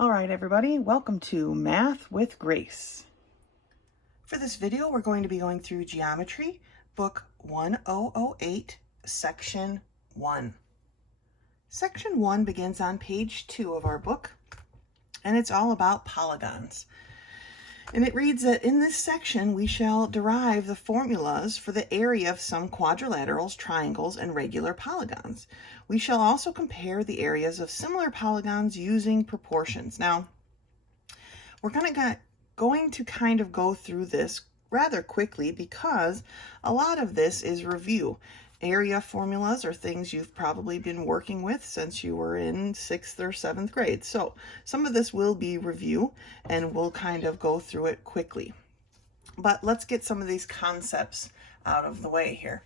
All right, everybody, welcome to Math with Grace. For this video, we're going to be going through Geometry, Book 1008, Section 1. Section 1 begins on page 2 of our book, and it's all about polygons. And it reads that in this section, we shall derive the formulas for the area of some quadrilaterals, triangles, and regular polygons. We shall also compare the areas of similar polygons using proportions. Now, we're going to kind of go through this rather quickly because a lot of this is review. Area formulas are things you've probably been working with since you were in 6th or 7th grade. So some of this will be review and we'll kind of go through it quickly. But let's get some of these concepts out of the way here.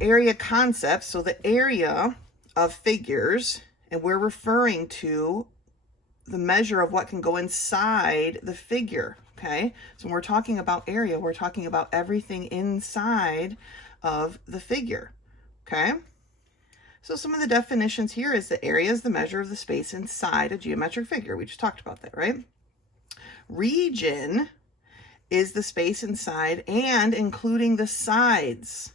Area concepts, so the area of figures, and we're referring to the measure of what can go inside the figure, okay? So when we're talking about area, we're talking about everything inside of the figure, okay? So some of the definitions here is the area is the measure of the space inside a geometric figure. We just talked about that, right? Region is the space inside and including the sides,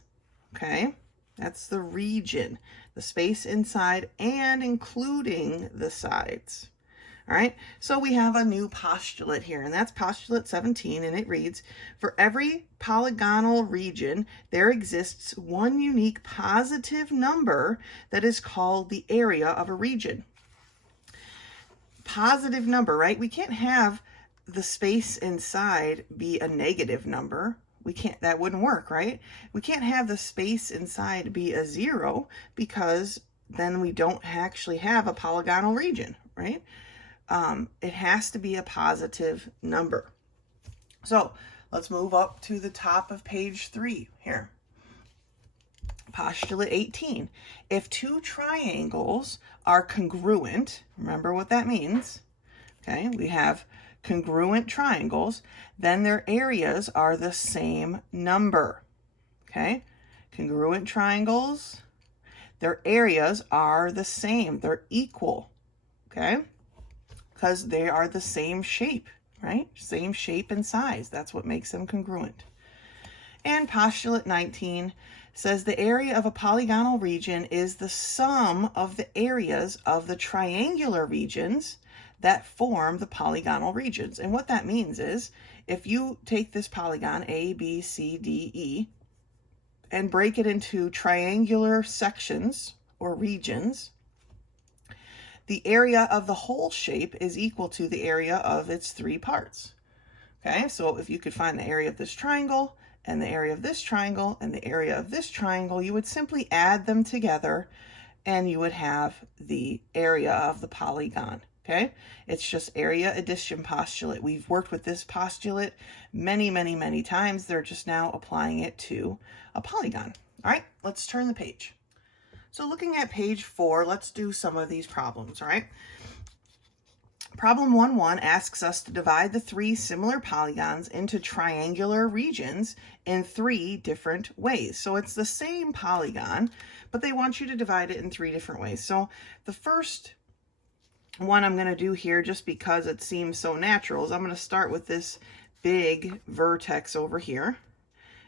okay? That's the region, the space inside and including the sides. All right, so we have a new postulate here, and that's postulate 17, and it reads, for every polygonal region, there exists one unique positive number that is called the area of a region. Positive number, right? We can't have the space inside be a negative number. We can't, that wouldn't work, right? We can't have the space inside be a 0 because then we don't actually have a polygonal region, right? It has to be a positive number. So let's move up to the top of page 3 here. Postulate 18. If two triangles are congruent, remember what that means, okay? We have congruent triangles, then their areas are the same number, okay? Congruent triangles, their areas are the same, they're equal, okay? Because they are the same shape, right? Same shape and size. That's what makes them congruent. And postulate 19 says the area of a polygonal region is the sum of the areas of the triangular regions that form the polygonal regions. And what that means is if you take this polygon A, B, C, D, E and break it into triangular sections or regions, the area of the whole shape is equal to the area of its 3 parts. Okay, so if you could find the area of this triangle and the area of this triangle and the area of this triangle, you would simply add them together and you would have the area of the polygon. Okay, it's just area addition postulate. We've worked with this postulate many, many, many times. They're just now applying it to a polygon. All right, let's turn the page. So looking at page 4, let's do some of these problems, all right? Problem 1.1 asks us to divide the 3 similar polygons into triangular regions in 3 different ways. So it's the same polygon, but they want you to divide it in 3 different ways. So the first one I'm going to do here, just because it seems so natural, is I'm going to start with this big vertex over here,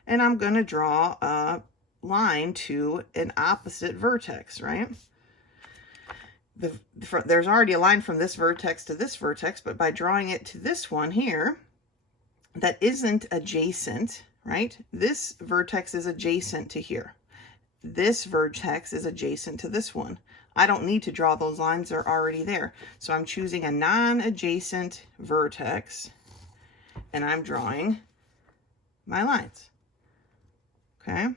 and I'm going to draw a line to an opposite vertex, right? There's already a line from this vertex to this vertex, but by drawing it to this one here that isn't adjacent, right? This vertex is adjacent to here. This vertex is adjacent to this one. I don't need to draw those lines, they're already there. So I'm choosing a non-adjacent vertex and I'm drawing my lines, okay?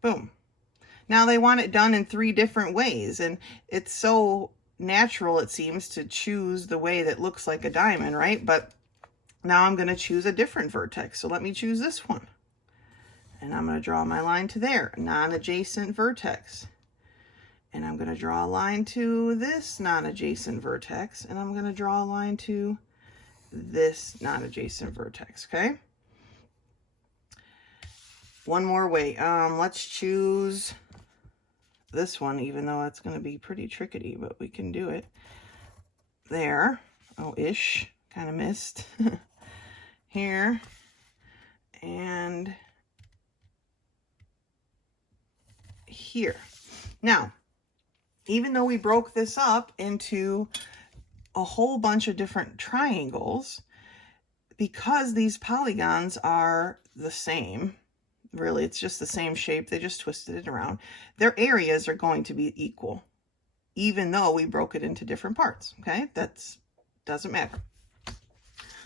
Boom. Now they want it done in 3 different ways, and it's so natural, it seems, to choose the way that looks like a diamond, right? But now I'm going to choose a different vertex. So let me choose this one. And I'm going to draw my line to there, non-adjacent vertex. And I'm going to draw a line to this non-adjacent vertex, and I'm going to draw a line to this non-adjacent vertex, okay? One more way. Let's choose this one, even though it's going to be pretty tricky, but we can do it. There. Oh, ish. Kind of missed. Here. And here. Now, even though we broke this up into a whole bunch of different triangles, because these polygons are the same, really, it's just the same shape, they just twisted it around, their areas are going to be equal, even though we broke it into different parts, okay? That doesn't matter.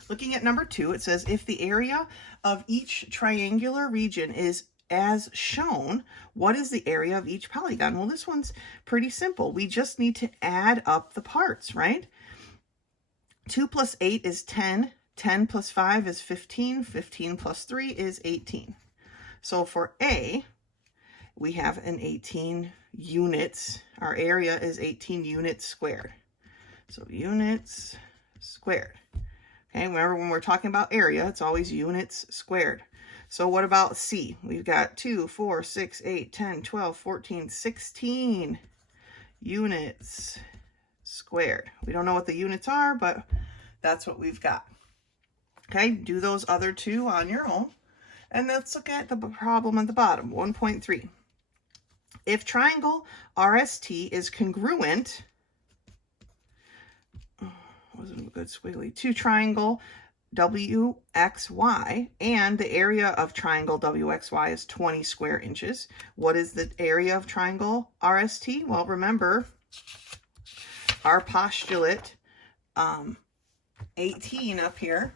Looking at number 2, it says, if the area of each triangular region is as shown, what is the area of each polygon? Well, this one's pretty simple. We just need to add up the parts, right? 2 plus 8 is 10. 10 plus 5 is 15. 15 plus 3 is 18. So for A, we have an 18 units. Our area is 18 units squared. So units squared. Okay, remember when we're talking about area, it's always units squared. So what about C? We've got 2, 4, 6, 8, 10, 12, 14, 16 units squared. We don't know what the units are, but that's what we've got. Okay, do those other two on your own. And let's look at the problem at the bottom, 1.3. If triangle RST is congruent, wasn't a good squiggly, to triangle WXY, and the area of triangle WXY is 20 square inches. What is the area of triangle RST? Well, remember our postulate 18 up here,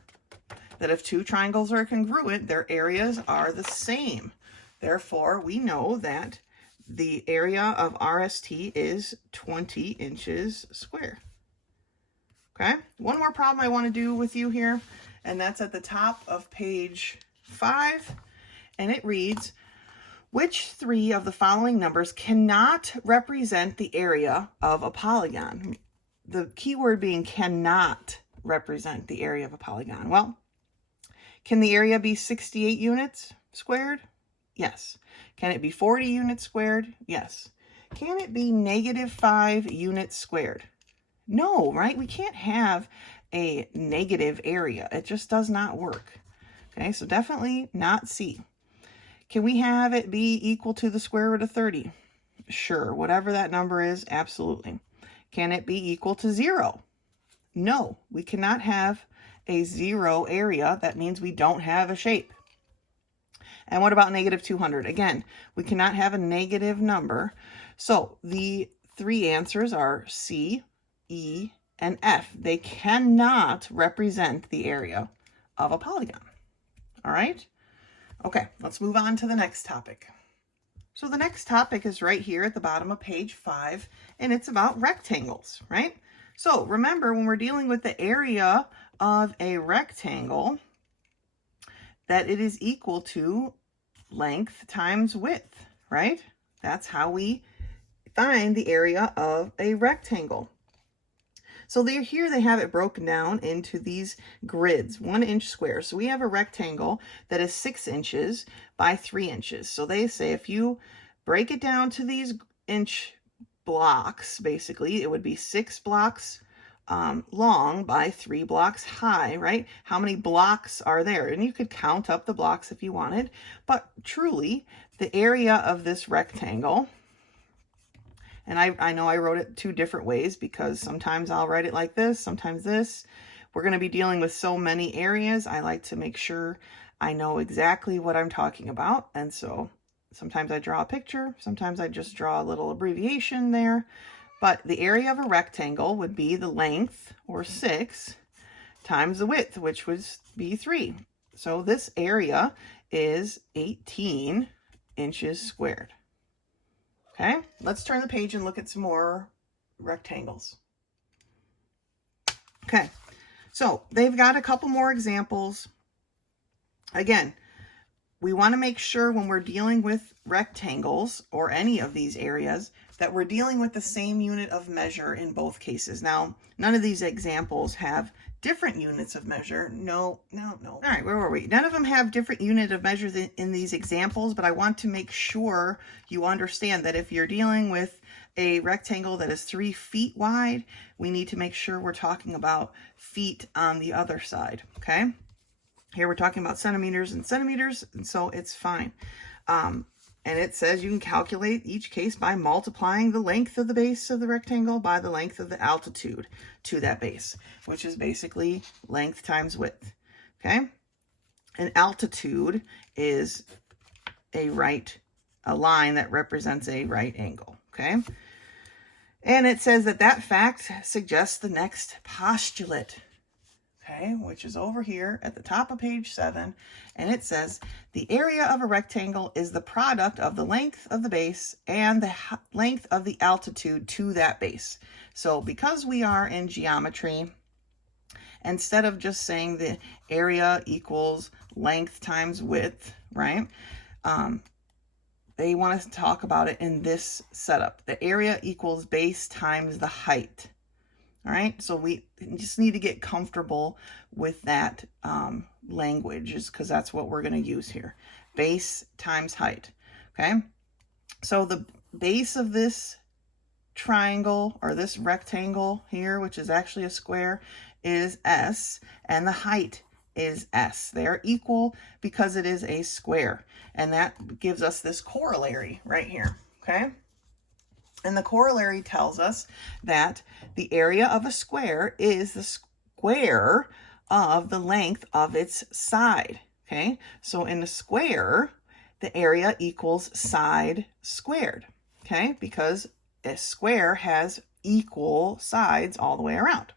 that if two triangles are congruent, their areas are the same. Therefore, we know that the area of RST is 20 inches square. Okay, one more problem I want to do with you here, and that's at the top of page 5, and it reads, which three of the following numbers cannot represent the area of a polygon? The key word being cannot represent the area of a polygon. Well, can the area be 68 units squared? Yes. Can it be 40 units squared? Yes. Can it be -5 units squared? No, right? We can't have a negative area. It just does not work. Okay, so definitely not C. Can we have it be equal to the square root of 30? Sure, whatever that number is, absolutely. Can it be equal to 0? No, we cannot have a 0 area. That means we don't have a shape. And what about -200? Again, we cannot have a negative number. So the three answers are C, E, and F. They cannot represent the area of a polygon. All right? Okay, let's move on to the next topic. So the next topic is right here at the bottom of page 5, and it's about rectangles, right? So remember, when we're dealing with the area of a rectangle, that it is equal to length times width, right? That's how we find the area of a rectangle. So here they have it broken down into these grids, 1 inch square. So we have a rectangle that is 6 inches by 3 inches. So they say if you break it down to these inch blocks, basically, it would be 6 blocks long by 3 blocks high, right? How many blocks are there? And you could count up the blocks if you wanted, but truly the area of this rectangle, and I know I wrote it 2 different ways because sometimes I'll write it like this, sometimes this. We're going to be dealing with so many areas. I like to make sure I know exactly what I'm talking about. And so sometimes I draw a picture, sometimes I just draw a little abbreviation there. But the area of a rectangle would be the length, or 6, times the width, which would be 3. So this area is 18 inches squared. Okay, let's turn the page and look at some more rectangles. Okay, so they've got a couple more examples. Again, we want to make sure when we're dealing with rectangles or any of these areas that we're dealing with the same unit of measure in both cases. Now, none of these examples have different units of measure. No. All right, where were we? None of them have different unit of measure in these examples, but I want to make sure you understand that if you're dealing with a rectangle that is 3 feet wide, we need to make sure we're talking about feet on the other side, okay? Here we're talking about centimeters and centimeters, and so it's fine. And it says you can calculate each case by multiplying the length of the base of the rectangle by the length of the altitude to that base, which is basically length times width, okay? And altitude is a line that represents a right angle, okay? And it says that fact suggests the next postulate, okay, which is over here at the top of page 7. And it says the area of a rectangle is the product of the length of the base and the length of the altitude to that base. So because we are in geometry, instead of just saying the area equals length times width, right? They want us to talk about it in this setup. The area equals base times the height. All right, so we just need to get comfortable with that language, because that's what we're going to use here. Base times height, okay? So the base of this triangle or this rectangle here, which is actually a square, is S, and the height is S. They are equal because it is a square, and that gives us this corollary right here, okay? And the corollary tells us that the area of a square is the square of the length of its side, okay? So in a square, the area equals side squared, okay? Because a square has equal sides all the way around.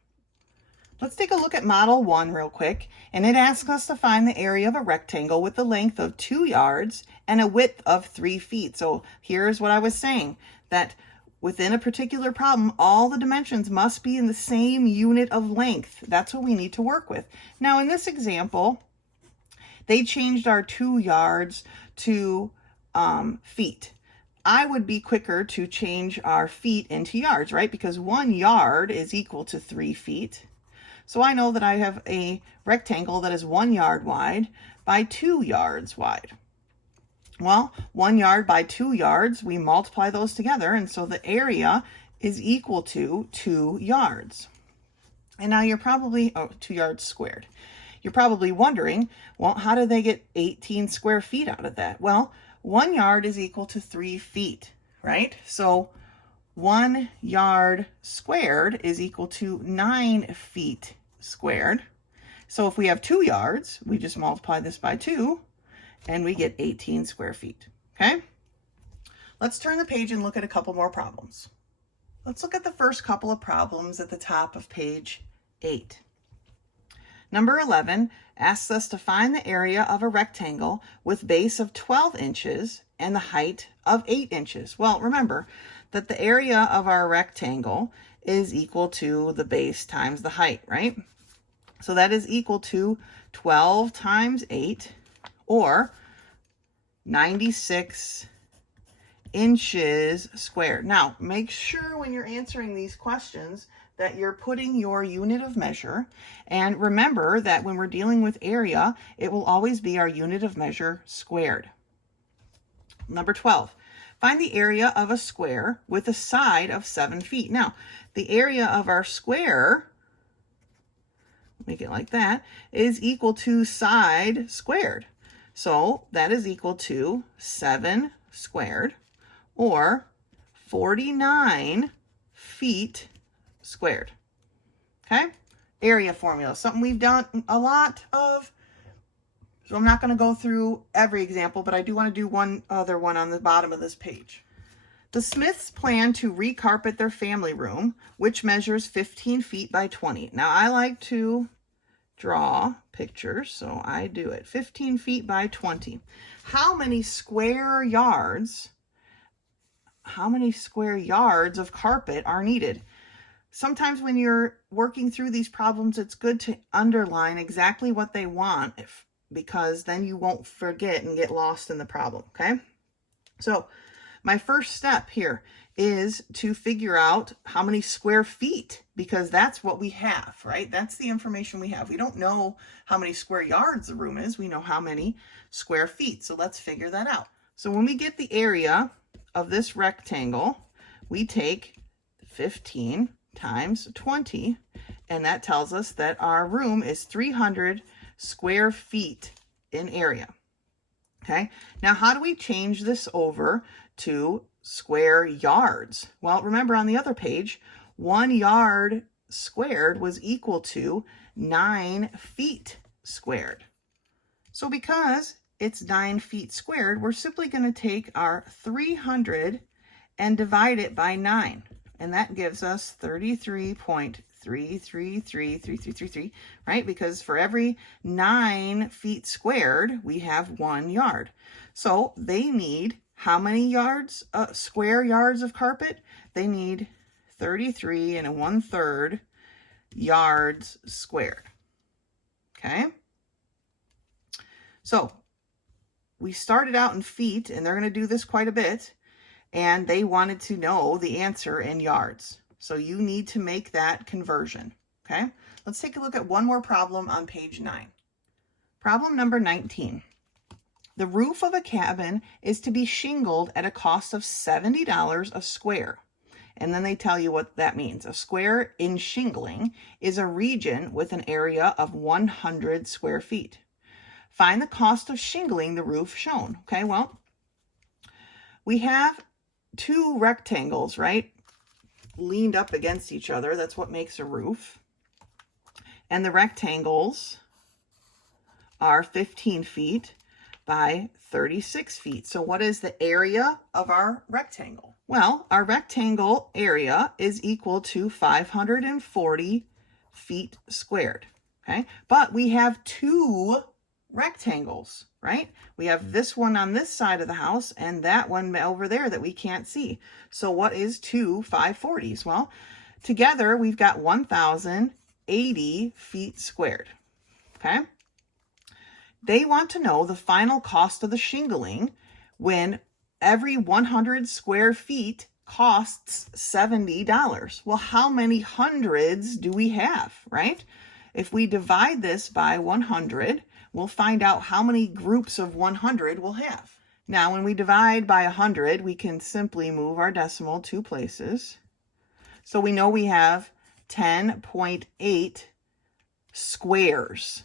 Let's take a look at model 1 real quick, and it asks us to find the area of a rectangle with a length of 2 yards and a width of 3 feet. So here's what I was saying, that within a particular problem, all the dimensions must be in the same unit of length. That's what we need to work with. Now, in this example, they changed our 2 yards to feet. I would be quicker to change our feet into yards, right? Because 1 yard is equal to 3 feet. So I know that I have a rectangle that is 1 yard wide by 2 yards wide. Well, 1 yard by 2 yards, we multiply those together, and so the area is equal to 2 yards. And now you're probably, 2 yards squared. You're probably wondering, well, how do they get 18 square feet out of that? Well, 1 yard is equal to 3 feet, right? So 1 yard squared is equal to 9 feet squared. So if we have 2 yards, we just multiply this by 2, and we get 18 square feet, okay? Let's turn the page and look at a couple more problems. Let's look at the first couple of problems at the top of page 8. Number 11 asks us to find the area of a rectangle with base of 12 inches and the height of 8 inches. Well, remember that the area of our rectangle is equal to the base times the height, right? So that is equal to 12 times 8, or 96 inches squared. Now, make sure when you're answering these questions that you're putting your unit of measure. And remember that when we're dealing with area, it will always be our unit of measure squared. Number 12, find the area of a square with a side of 7 feet. Now, the area of our square, make it like that, is equal to side squared. So that is equal to 7 squared, or 49 feet squared. Okay? Area formula, something we've done a lot of. So I'm not going to go through every example, but I do want to do one other one on the bottom of this page. The Smiths plan to recarpet their family room, which measures 15 feet by 20. Now, I like to draw pictures, so I do it. 15 feet by 20. How many square yards of carpet are needed? Sometimes when you're working through these problems, it's good to underline exactly what they want, because then you won't forget and get lost in the problem, okay? So my first step here is to figure out how many square feet, because that's what we have, right? That's the information we have. We don't know how many square yards the room is. We know how many square feet. So let's figure that out. So when we get the area of this rectangle, we take 15 times 20, and that tells us that our room is 300 square feet in area. Okay, now how do we change this over to square yards? Well, remember on the other page, 1 yard squared was equal to 9 feet squared. So because it's 9 feet squared, we're simply going to take our 300 and divide it by 9. And that gives us 33.333333, right? Because for every 9 feet squared, we have 1 yard. So they need how many yards, square yards of carpet? They need 33 1/3 yards squared. Okay? So we started out in feet, and they're going to do this quite a bit, and they wanted to know the answer in yards. So you need to make that conversion. Okay? Let's take a look at one more problem on page 9. Problem number 19. The roof of a cabin is to be shingled at a cost of $70 a square. And then they tell you what that means. A square in shingling is a region with an area of 100 square feet. Find the cost of shingling the roof shown. Okay, well, we have 2 rectangles, right, leaned up against each other. That's what makes a roof. And the rectangles are 15 feet by 36 feet. So what is the area of our rectangle? Well, our rectangle area is equal to 540 feet squared, okay? But we have 2 rectangles, right? We have this one on this side of the house and that one over there that we can't see. So what is 2 540s? Well, together we've got 1,080 feet squared, okay? They want to know the final cost of the shingling when every 100 square feet costs $70. Well, how many hundreds do we have, right? If we divide this by 100, we'll find out how many groups of 100 we'll have. Now, when we divide by 100, we can simply move our decimal 2 places. So we know we have 10.8 squares.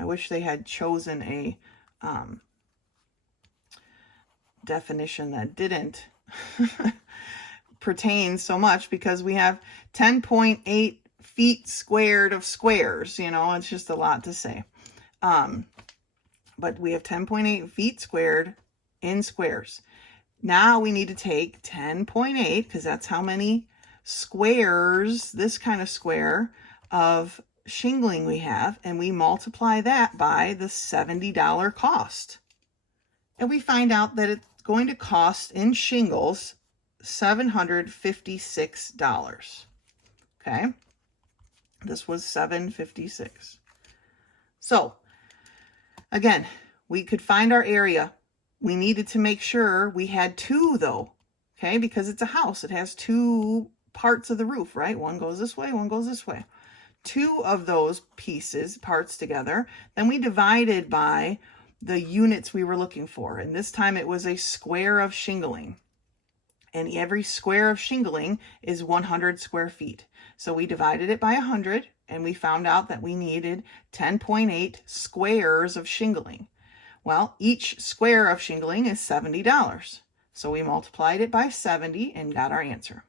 I wish they had chosen a definition that didn't pertain so much, because we have 10.8 feet squared of squares. You know, it's just a lot to say. But we have 10.8 feet squared in squares. Now we need to take 10.8, because that's how many squares, this kind of square of shingling we have, and we multiply that by the $70 cost. And we find out that it's going to cost in shingles $756. Okay? This was $756. So, again, we could find our area. We needed to make sure we had 2 though, okay? Because it's a house. It has 2 parts of the roof, right? One goes this way, one goes this way. 2 of those parts together. Then we divided by the units we were looking for. And this time it was a square of shingling. And every square of shingling is 100 square feet. So we divided it by 100, and we found out that we needed 10.8 squares of shingling. Well, each square of shingling is $70. So we multiplied it by 70 and got our answer.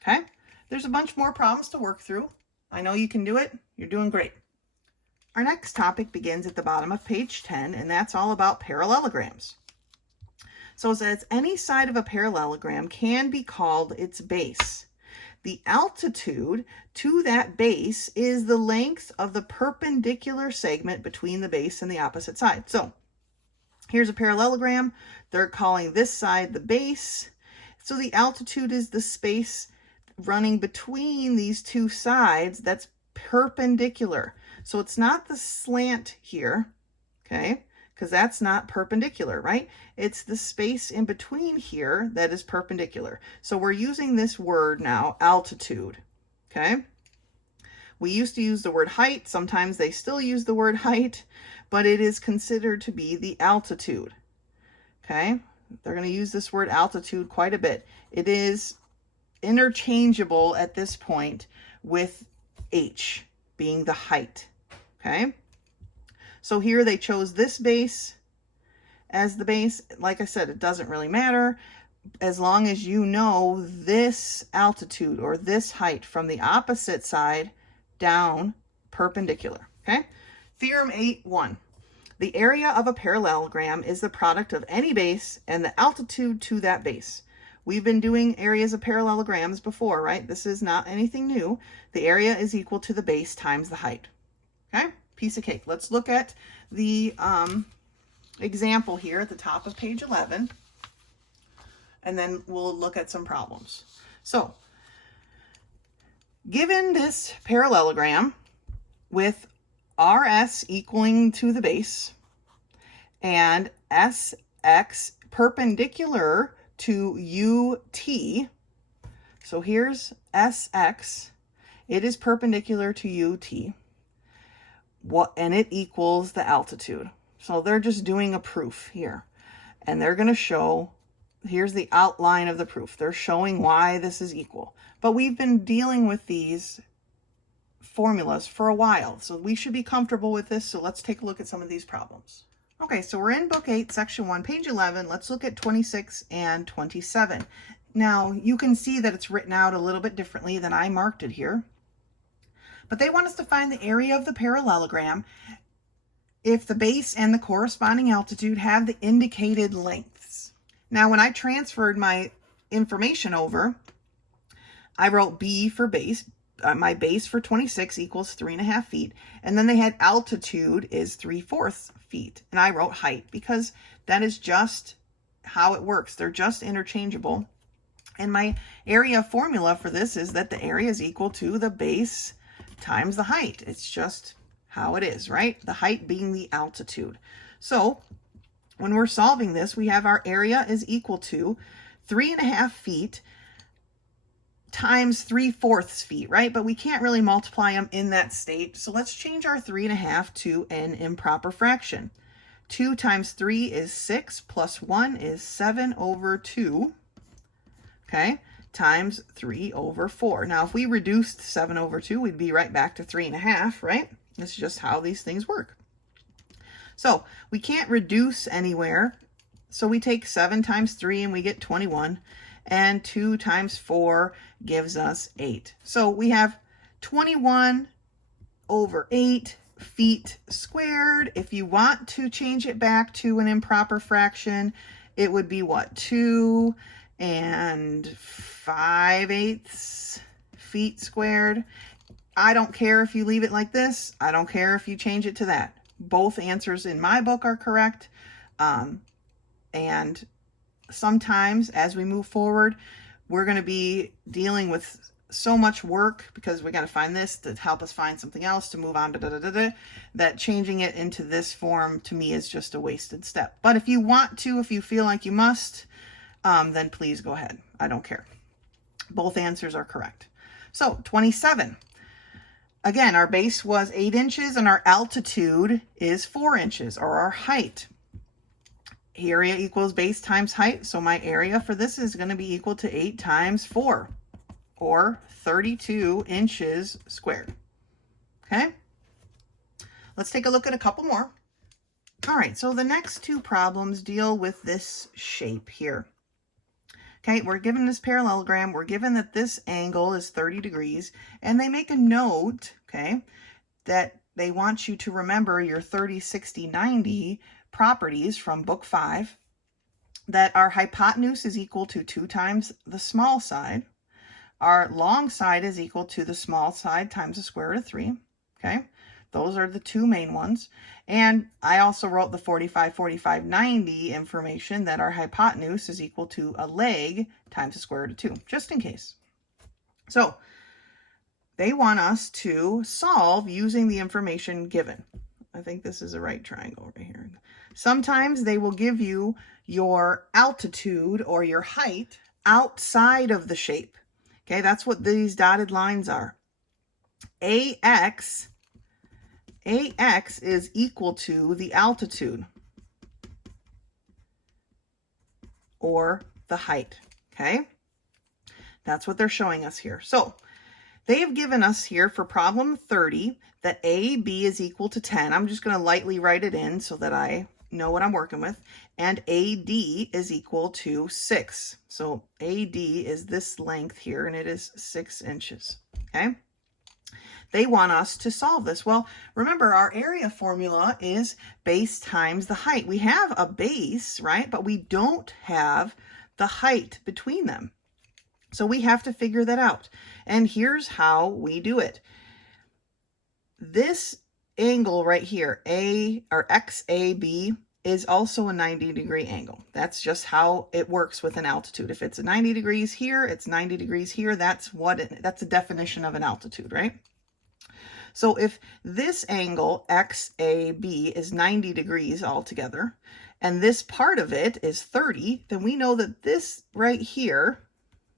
Okay? There's a bunch more problems to work through. I know you can do it. You're doing great. Our next topic begins at the bottom of page 10, and that's all about parallelograms. So it says any side of a parallelogram can be called its base. The altitude to that base is the length of the perpendicular segment between the base and the opposite side. So here's a parallelogram. They're calling this side the base. So the altitude is the space running between these 2 sides that's perpendicular. So it's not the slant here, okay? because that's not perpendicular, right? It's the space in between here that is perpendicular. So we're using this word now, altitude, okay? We used to use the word height. Sometimes they still use the word height, but it is considered to be the altitude, okay? They're going to use this word altitude quite a bit. It is interchangeable at this point with h being the height, okay? So here they chose this base as the base. Like I said, it doesn't really matter as long as you know this altitude or this height from the opposite side down perpendicular, okay? Theorem 8.1. The area of a parallelogram is the product of any base and the altitude to that base. We've been doing areas of parallelograms before, right? This is not anything new. The area is equal to the base times the height, okay? Piece of cake. Let's look at the example here at the top of page 11, and then we'll look at some problems. So, given this parallelogram with RS equaling to the base and SX perpendicular to UT, so here's SX, it is perpendicular to UT. And it equals the altitude. So they're just doing a proof here. And they're going to show, here's the outline of the proof. They're showing why this is equal. But we've been dealing with these formulas for a while, so we should be comfortable with this. So let's take a look at some of these problems. Okay, so we're in Book 8, Section 1, page 11. Let's look at 26 and 27. Now, you can see that it's written out a little bit differently than I marked it here. But they want us to find the area of the parallelogram if the base and the corresponding altitude have the indicated lengths. Now, when I transferred my information over, I wrote B for base. My base for 26 equals 3.5 feet. And then they had altitude is 3/4 feet. And I wrote height because that is just how it works. They're just interchangeable. And my area formula for this is that the area is equal to the base times the height. It's just how it is, right? The height being the altitude. So when we're solving this, we have our area is equal to 3.5 feet times 3/4 feet, right? But we can't really multiply them in that state. So let's change our 3.5 to an improper fraction. 2 times 3 is 6 plus 1 is 7/2, okay? Times 3/4. Now, if we reduced 7/2, we'd be right back to 3.5, right? This is just how these things work. So we can't reduce anywhere. So we take 7 times 3 and we get 21. And 2 times 4 gives us 8. So we have 21/8 feet squared. If you want to change it back to an improper fraction, it would be what? 2 5/8 feet squared. I don't care if you leave it like this. I don't care if you change it to that. Both answers in my book are correct. And sometimes as we move forward, we're going to be dealing with so much work because we got to find this to help us find something else to move on to that changing it into this form to me is just a wasted step. But if you want to, if you feel like you must, then please go ahead. I don't care. Both answers are correct. So 27. Again, our base was 8 inches and our altitude is 4 inches, or our height. Area equals base times height. So my area for this is going to be equal to 8 times 4, or 32 inches squared. Okay. Let's take a look at a couple more. All right, so the next two problems deal with this shape here. Okay, we're given this parallelogram. We're given that this angle is 30 degrees, and they make a note, okay, that they want you to remember your 30, 60, 90 properties from book 5, that our hypotenuse is equal to 2 times the small side. Our long side is equal to the small side times the square root of 3, okay? Those are the two main ones. And I also wrote the 45, 45, 90 information that our hypotenuse is equal to a leg times the square root of 2, just in case. So they want us to solve using the information given. I think this is a right triangle right here. Sometimes they will give you your altitude or your height outside of the shape. Okay, that's what these dotted lines are. AX is equal to the altitude or the height. Okay, that's what they're showing us here. So they have given us here for problem 30 that AB is equal to 10. I'm just going to lightly write it in so that I know what I'm working with. And AD is equal to 6. So AD is this length here, and it is 6 inches. Okay. They want us to solve this. Well, remember our area formula is base times the height. We have a base, right? But we don't have the height between them. So we have to figure that out. And here's how we do it. This angle right here, XAB, is also a 90-degree angle. That's just how it works with an altitude. If it's 90 degrees here, it's 90 degrees here. That's a definition of an altitude, right? So if this angle XAB is 90 degrees altogether, and this part of it is 30, then we know that this right here,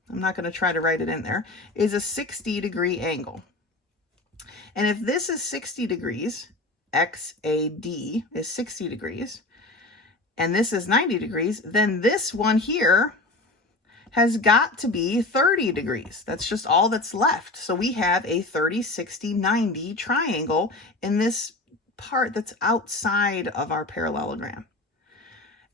I'm not going to try to write it in there, is a 60-degree angle. And if this is 60 degrees, XAD is 60 degrees, and this is 90 degrees, then this one here has got to be 30 degrees. That's just all that's left. So we have a 30, 60, 90 triangle in this part that's outside of our parallelogram.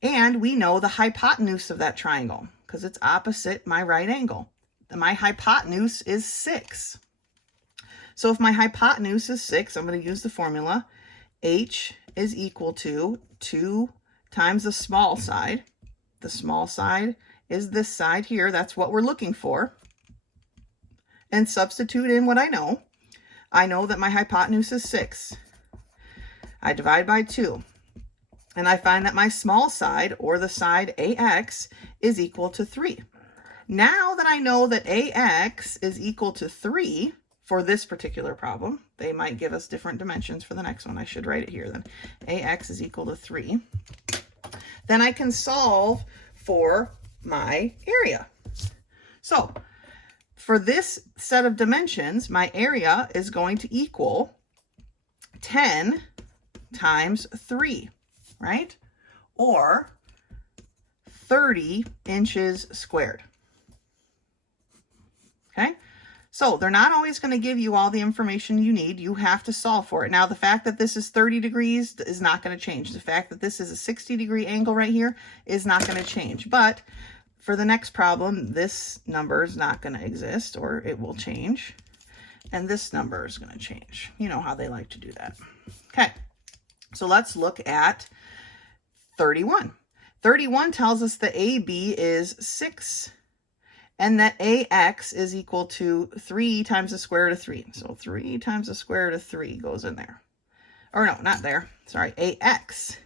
And we know the hypotenuse of that triangle because it's opposite my right angle. My hypotenuse is 6. So if my hypotenuse is 6, I'm going to use the formula. H is equal to 2 times the small side. The small side is this side here. That's what we're looking for. And substitute in what I know. I know that my hypotenuse is 6. I divide by 2. And I find that my small side, or the side AX, is equal to 3. Now that I know that AX is equal to 3 for this particular problem, they might give us different dimensions for the next one. I should write it here then. AX is equal to 3. Then I can solve for my area. So for this set of dimensions, my area is going to equal 10 times 3, right? Or 30 inches squared. Okay, so they're not always going to give you all the information you need. You have to solve for it. Now, the fact that this is 30 degrees is not going to change. The fact that this is a 60-degree angle right here is not going to change. But for the next problem, this number is not going to exist, or it will change. And this number is going to change. You know how they like to do that. Okay, so let's look at 31. 31 tells us that AB is 6. And that AX is equal to 3 times the square root of 3. So 3 times the square root of 3 goes in there. Or no, not there. Sorry, AX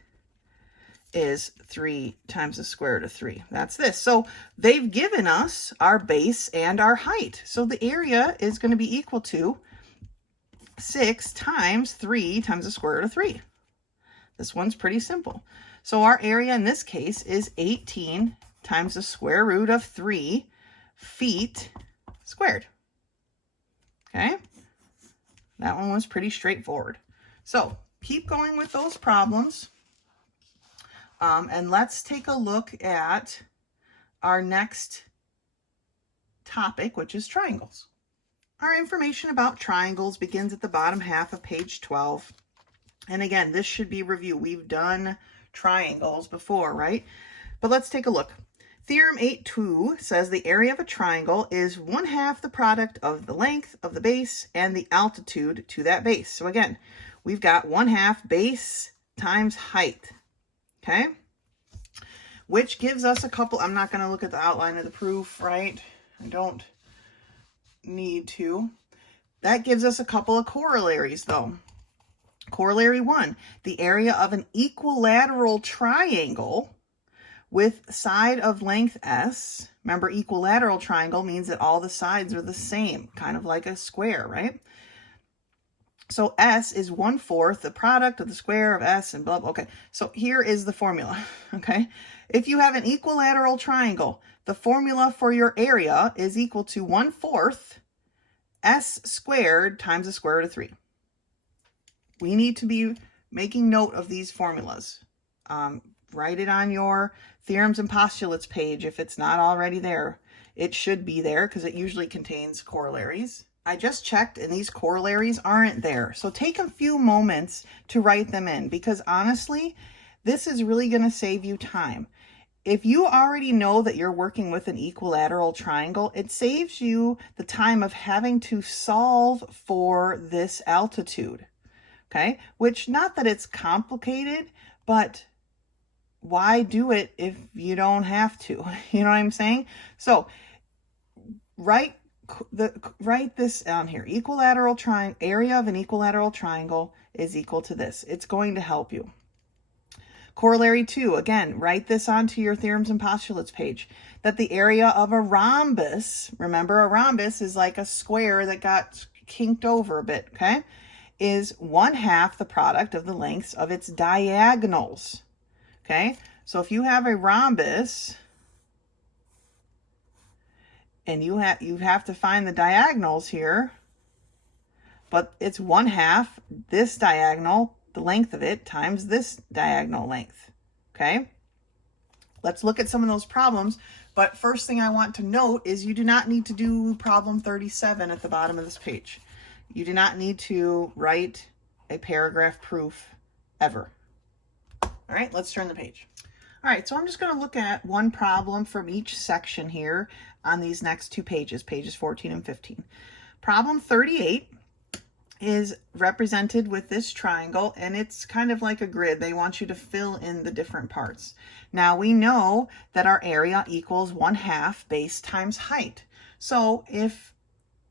is 3 times the square root of 3. That's this. So they've given us our base and our height. So the area is going to be equal to 6 times 3 times the square root of 3. This one's pretty simple. So our area in this case is 18 times the square root of 3 feet squared. Okay, that one was pretty straightforward. So keep going with those problems, and let's take a look at our next topic, which is triangles. Our information about triangles begins at the bottom half of page 12. And again, this should be review. We've done triangles before, right? But let's take a look. Theorem 8.2 says the area of a triangle is 1/2 the product of the length of the base and the altitude to that base. So again, we've got 1/2 base times height, okay? Which gives us a couple, I'm not going to look at the outline of the proof, right? I don't need to. That gives us a couple of corollaries though. Corollary 1, the area of an equilateral triangle with side of length S. Remember, equilateral triangle means that all the sides are the same, kind of like a square, right? So S is 1/4 the product of the square of S and blah, blah. Okay, so here is the formula, okay? If you have an equilateral triangle, the formula for your area is equal to 1/4 S squared times the square root of 3. We need to be making note of these formulas. Write it on your theorems and postulates page if it's not already there. It should be there because it usually contains corollaries. I just checked and these corollaries aren't there. So take a few moments to write them in, because honestly, this is really going to save you time. If you already know that you're working with an equilateral triangle, it saves you the time of having to solve for this altitude. Okay, which, not that it's complicated, but why do it if you don't have to? You know what I'm saying? So write this down here. Equilateral triangle, area of an equilateral triangle is equal to this. It's going to help you. Corollary 2, again, write this onto your theorems and postulates page, that the area of a rhombus, remember a rhombus is like a square that got kinked over a bit, okay, is 1/2 the product of the lengths of its diagonals. Okay, so if you have a rhombus and you have to find the diagonals here, but it's 1/2 this diagonal, the length of it, times this diagonal length. Okay, let's look at some of those problems. But first thing I want to note is you do not need to do problem 37 at the bottom of this page. You do not need to write a paragraph proof ever. All right, let's turn the page. All right, so I'm just going to look at one problem from each section here on these next two pages, pages 14 and 15. Problem 38 is represented with this triangle, and it's kind of like a grid. They want you to fill in the different parts. Now we know that our area equals 1/2 base times height. So if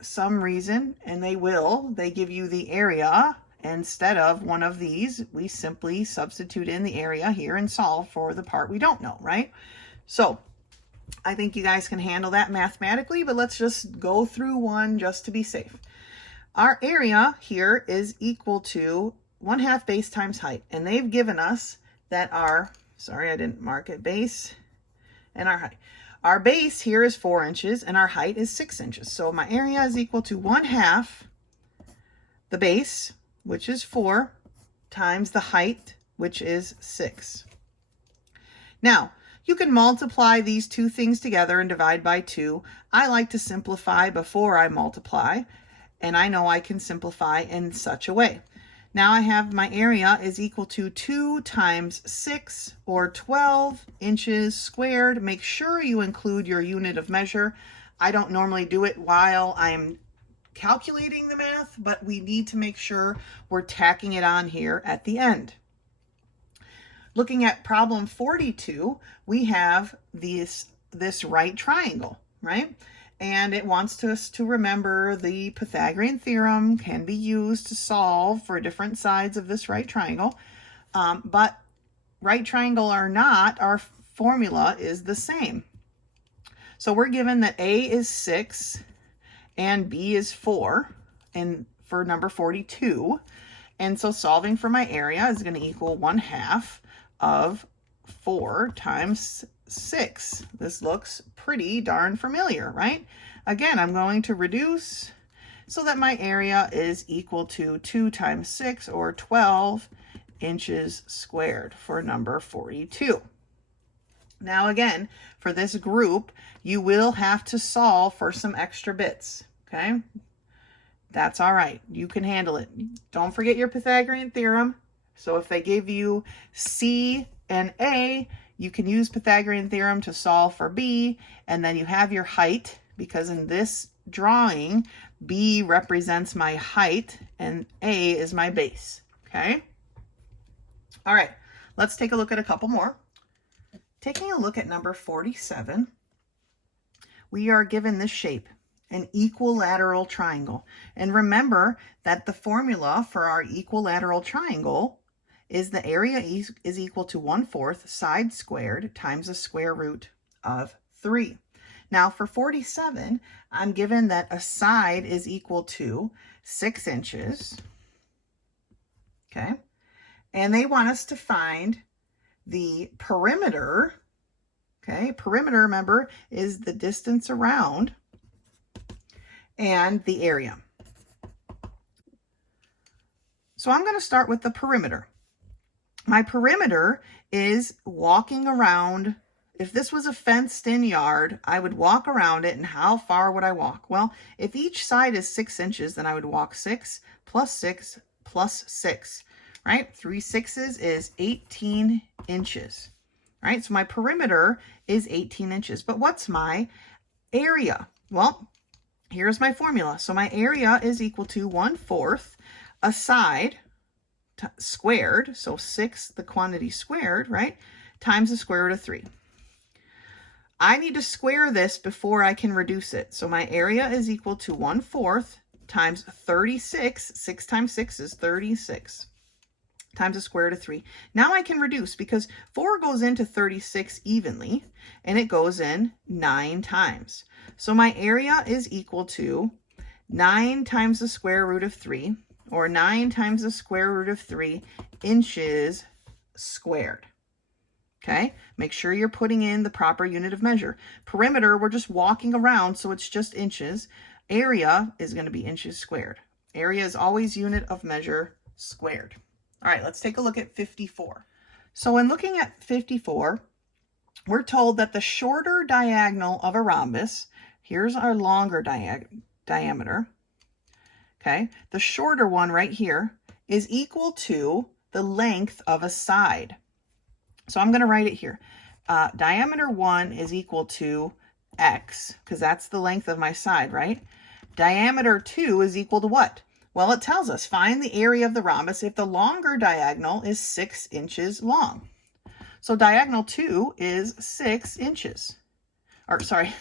some reason, and they give you the area instead of one of these, we simply substitute in the area here and solve for the part we don't know, right? So I think you guys can handle that mathematically, but let's just go through one just to be safe. Our area here is equal to 1/2 base times height, and they've given us that our, sorry, I didn't mark it, base and our height. Our base here is 4 inches and our height is 6 inches. So my area is equal to 1/2 the base, which is 4, times the height, which is 6. Now, you can multiply these two things together and divide by 2. I like to simplify before I multiply, and I know I can simplify in such a way. Now I have my area is equal to 2 times 6, or 12 inches squared. Make sure you include your unit of measure. I don't normally do it while I'm calculating the math, but we need to make sure we're tacking it on here at the end. Looking at problem 42, we have this right triangle, right? And it wants us to remember the Pythagorean theorem can be used to solve for different sides of this right triangle. But right triangle or not, our formula is the same. So we're given that A is 6 and B is 4, and for number 42. And so solving for my area is going to equal 1/2 of 4 times 6. This looks pretty darn familiar, right? Again, I'm going to reduce so that my area is equal to 2 times 6, or 12 inches squared for number 42. Now again, for this group, you will have to solve for some extra bits, okay? That's all right. You can handle it. Don't forget your Pythagorean theorem. So if they give you C and A, you can use Pythagorean theorem to solve for B, and then you have your height, because in this drawing, B represents my height and A is my base, okay? All right, let's take a look at a couple more. Taking a look at number 47, we are given this shape, an equilateral triangle. And remember that the formula for our equilateral triangle is the area is equal to 1/4 side squared times the square root of 3. Now for 47, I'm given that a side is equal to 6 inches okay? And they want us to find the perimeter, okay? Perimeter, remember, is the distance around, and the area. So I'm going to start with the perimeter. My perimeter is walking around. If this was a fenced-in yard, I would walk around it, and how far would I walk? Well, if each side is 6 inches, then I would walk 6 plus 6 plus 6, right? 3 6s is 18 inches, right? So my perimeter is 18 inches. But what's my area? Well, here's my formula. So my area is equal to 1/4 a side squared, so 6, the quantity squared, right, times the square root of 3. I need to square this before I can reduce it. So my area is equal to 1/4 times 36. 6 times 6 is 36 times the square root of 3. Now I can reduce because 4 goes into 36 evenly, and it goes in 9 times. So my area is equal to 9 times the square root of 3, or 9 times the square root of 3 inches squared. Okay, make sure you're putting in the proper unit of measure. Perimeter, we're just walking around, so it's just inches. Area is going to be inches squared. Area is always unit of measure squared. All right, let's take a look at 54. So when looking at 54, we're told that the shorter diagonal of a rhombus, here's our longer diameter, okay, the shorter one right here is equal to the length of a side. So I'm going to write it here. Diameter 1 is equal to x, because that's the length of my side, right? Diameter 2 is equal to what? Well, it tells us find the area of the rhombus if the longer diagonal is 6 inches long. So diagonal 2 is 6 inches. Or sorry,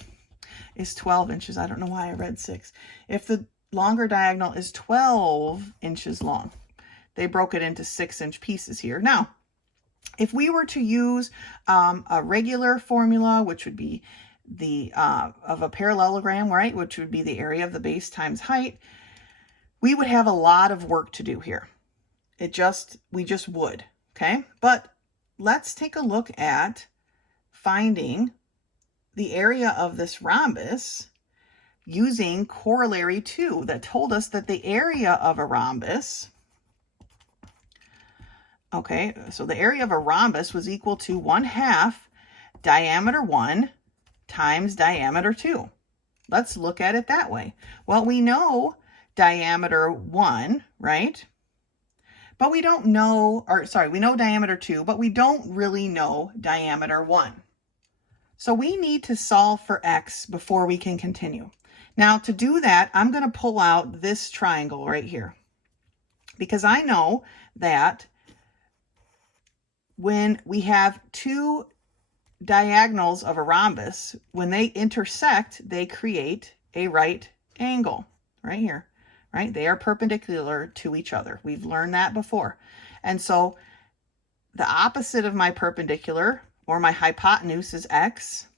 is 12 inches. I don't know why I read 6. If the longer diagonal is 12 inches long, they broke it into 6-inch pieces here. Now, if we were to use a regular formula, which would be the of a parallelogram, right, which would be the area of the base times height, we would have a lot of work to do here. We just would, okay? But let's take a look at finding the area of this rhombus using corollary 2 that told us that the area of a rhombus, okay, so the area of a rhombus was equal to 1/2 diameter 1 times diameter 2. Let's look at it that way. Well, we know diameter 1, right? But we don't know, or sorry, we know diameter 2, but we don't really know diameter 1. So we need to solve for x before we can continue. Now, to do that, I'm going to pull out this triangle right here, because I know that when we have two diagonals of a rhombus, when they intersect, they create a right angle right here, right? They are perpendicular to each other. We've learned that before. And so the opposite of my perpendicular, or my hypotenuse, is x.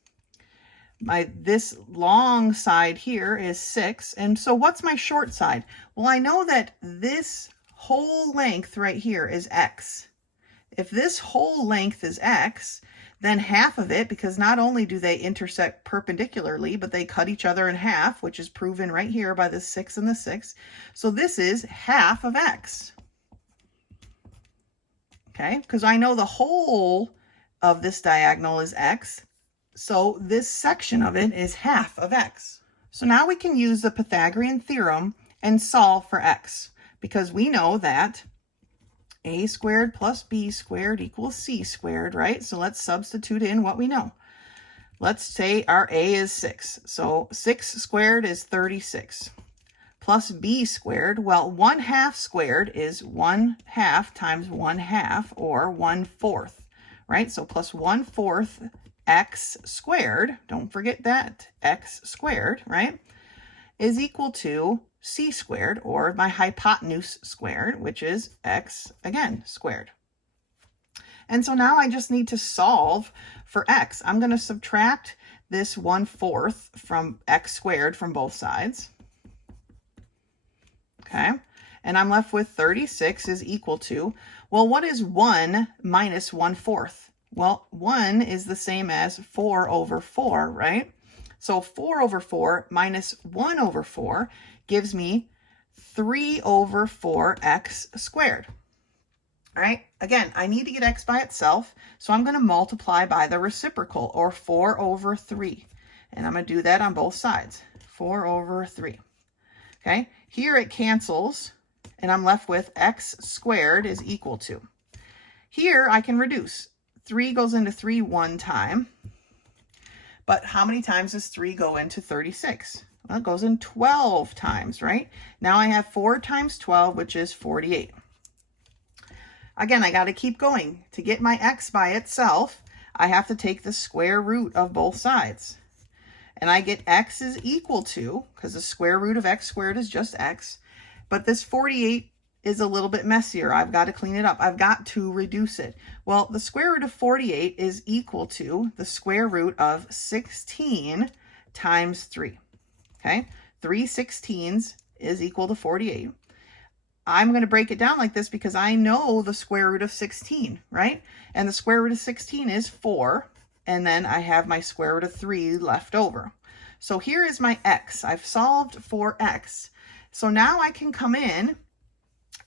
This long side here is 6. And so what's my short side? Well, I know that this whole length right here is x. If this whole length is x, then half of it, because not only do they intersect perpendicularly, but they cut each other in half, which is proven right here by the 6 and the 6. So this is half of x. Okay, because I know the whole of this diagonal is x. So this section of it is half of x. So now we can use the Pythagorean theorem and solve for x, because we know that a squared plus b squared equals c squared, right? So let's substitute in what we know. Let's say our a is 6. So 6 squared is 36. Plus b squared, well, 1/2 squared is 1/2 times 1/2, or 1/4, right? So plus 1/4 x squared, don't forget that, x squared, right, is equal to c squared, or my hypotenuse squared, which is x, again, squared. And so now I just need to solve for x. I'm going to subtract this 1/4 from x squared from both sides. Okay, and I'm left with 36 is equal to, well, what is 1 minus 1/4? Well, 1 is the same as 4 over 4, right? So 4 over 4 minus 1 over 4 gives me 3 over 4x squared. All right, again, I need to get x by itself, so I'm going to multiply by the reciprocal, or 4 over 3. And I'm going to do that on both sides, 4 over 3. Okay, here it cancels, and I'm left with x squared is equal to. Here I can reduce. 3 goes into 3 one time, but how many times does 3 go into 36? Well, it goes in 12 times, right? Now I have 4 times 12, which is 48. Again, I got to keep going. To get my x by itself, I have to take the square root of both sides. And I get x is equal to, because the square root of x squared is just x, but this 48 is a little bit messier. I've got to clean it up. I've got to reduce it. Well, the square root of 48 is equal to the square root of 16 times 3. Okay, 3 16s is equal to 48. I'm going to break it down like this because I know the square root of 16, right? And the square root of 16 is 4. And then I have my square root of 3 left over. So here is my x. I've solved for x. So now I can come in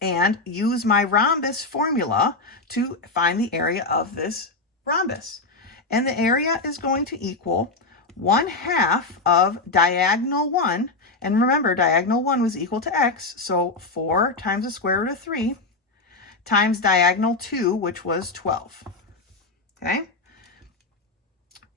and use my rhombus formula to find the area of this rhombus. And the area is going to equal 1/2 of diagonal 1. And remember, diagonal 1 was equal to x, so 4 times the square root of 3 times diagonal 2, which was 12. Okay?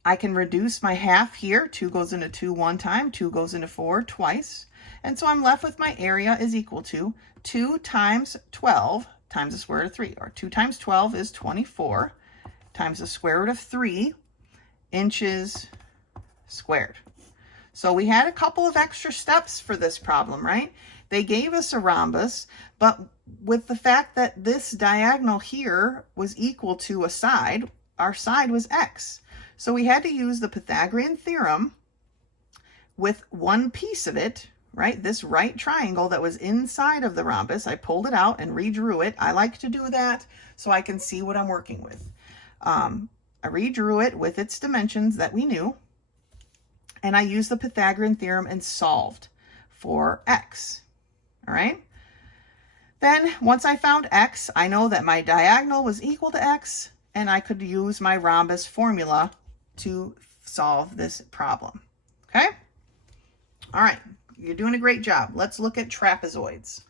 I can reduce my half here. 2 goes into 2 one time, 2 goes into 4 twice. And so I'm left with my area is equal to 2 times 12 times the square root of 3, or 2 times 12 is 24, times the square root of 3 inches squared. So we had a couple of extra steps for this problem, right? They gave us a rhombus, but with the fact that this diagonal here was equal to a side, our side was x. So we had to use the Pythagorean theorem with one piece of it, right? This right triangle that was inside of the rhombus. I pulled it out and redrew it. I like to do that so I can see what I'm working with. I redrew it with its dimensions that we knew. And I used the Pythagorean theorem and solved for x, all right? Then once I found x, I know that my diagonal was equal to x, and I could use my rhombus formula to solve this problem, okay? All right, you're doing a great job. Let's look at trapezoids.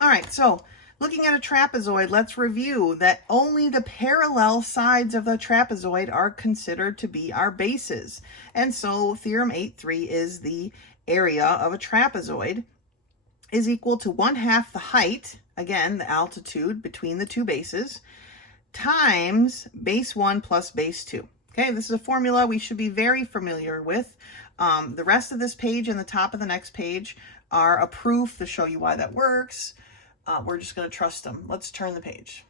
All right, so looking at a trapezoid, let's review that only the parallel sides of the trapezoid are considered to be our bases. And so Theorem 8.3 is the area of a trapezoid is equal to 1/2 the height, again, the altitude between the two bases, times base 1 plus base 2. Okay, this is a formula we should be very familiar with. The rest of this page and the top of the next page are a proof to show you why that works. We're just going to trust them. Let's turn the page.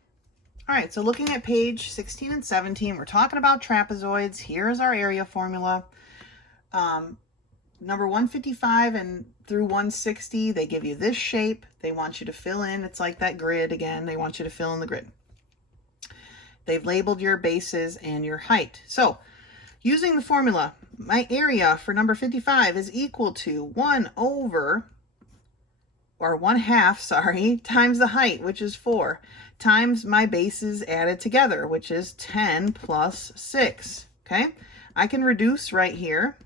All right, so looking at page 16 and 17, we're talking about trapezoids. Here's our area formula. Number 155 and through 160, they give you this shape. They want you to fill in. It's like that grid again. They want you to fill in the grid. They've labeled your bases and your height. So using the formula, my area for number 55 is equal to 1/2, times the height, which is 4, times my bases added together, which is 10 plus 6, okay? I can reduce right here,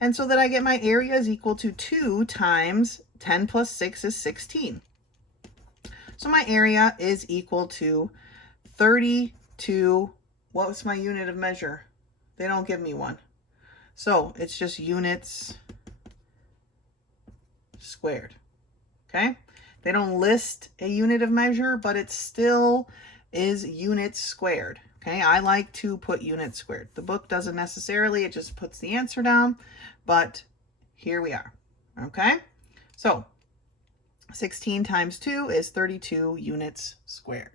and so that I get my area is equal to 2 times 10 plus 6 is 16. So my area is equal to 32, what was my unit of measure? They don't give me one. So it's just units squared. Okay, they don't list a unit of measure, but it still is units squared. Okay, I like to put units squared. The book doesn't necessarily, it just puts the answer down, but here we are. Okay, so 16 times 2 is 32 units squared.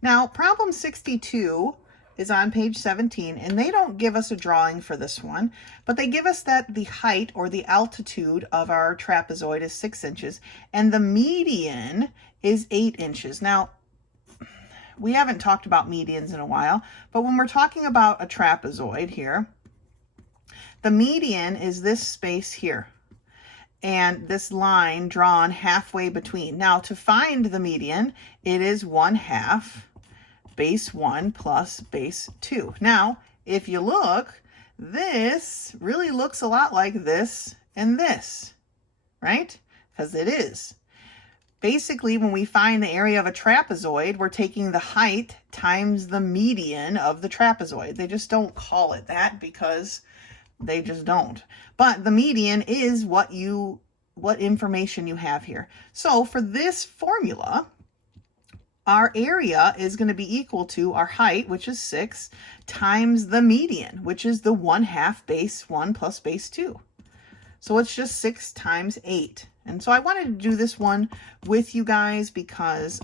Now, problem 62 is on page 17, and they don't give us a drawing for this one, but they give us that the height or the altitude of our trapezoid is 6 inches, and the median is 8 inches. Now, we haven't talked about medians in a while, but when we're talking about a trapezoid here, the median is this space here, and this line drawn halfway between. Now, to find the median, it is 1/2 base 1 plus base 2. Now, if you look, this really looks a lot like this and this, right? Because it is. Basically, when we find the area of a trapezoid, we're taking the height times the median of the trapezoid. They just don't call it that because they just don't. But the median is what information you have here. So for this formula, our area is going to be equal to our height, which is 6, times the median, which is the 1/2 base 1 plus base 2. So it's just 6 times 8. And so I wanted to do this one with you guys because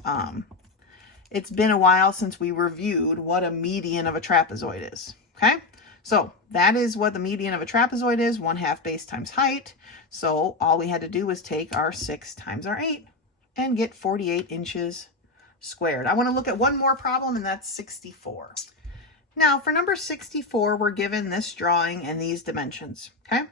it's been a while since we reviewed what a median of a trapezoid is. Okay, so that is what the median of a trapezoid is, 1/2 base times height. So all we had to do was take our 6 times our 8 and get 48 inches squared. I want to look at one more problem, and that's 64. Now for number 64, we're given this drawing and these dimensions. Okay.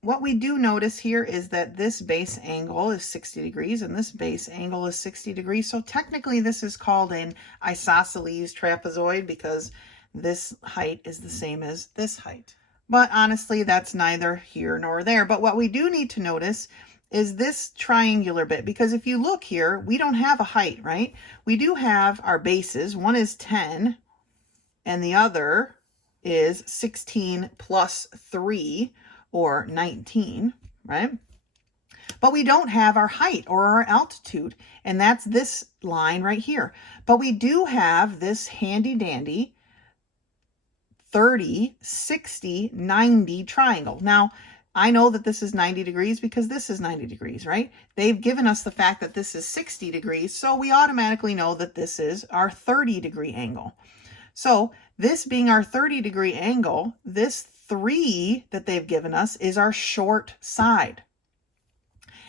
What we do notice here is that this base angle is 60 degrees and this base angle is 60 degrees. So technically this is called an isosceles trapezoid because this height is the same as this height. But honestly, that's neither here nor there. But what we do need to notice is this triangular bit, because if you look here, we don't have a height, right? We do have our bases. One is 10 and the other is 16 plus 3, or 19, right? But we don't have our height or our altitude, and that's this line right here. But we do have this handy dandy 30, 60, 90 triangle. Now, I know that this is 90 degrees because this is 90 degrees, right? They've given us the fact that this is 60 degrees, so we automatically know that this is our 30-degree angle. So this being our 30-degree angle, this 3 that they've given us is our short side.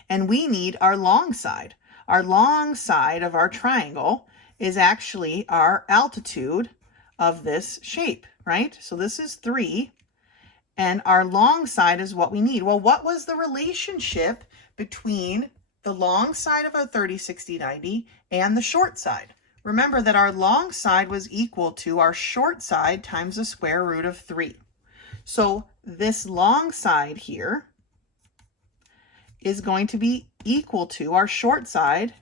And we need our long side. Our long side of our triangle is actually our altitude of this shape, right? So this is 3, and our long side is what we need. Well, what was the relationship between the long side of a 30, 60, 90 and the short side? Remember that our long side was equal to our short side times the square root of 3. So this long side here is going to be equal to our short side,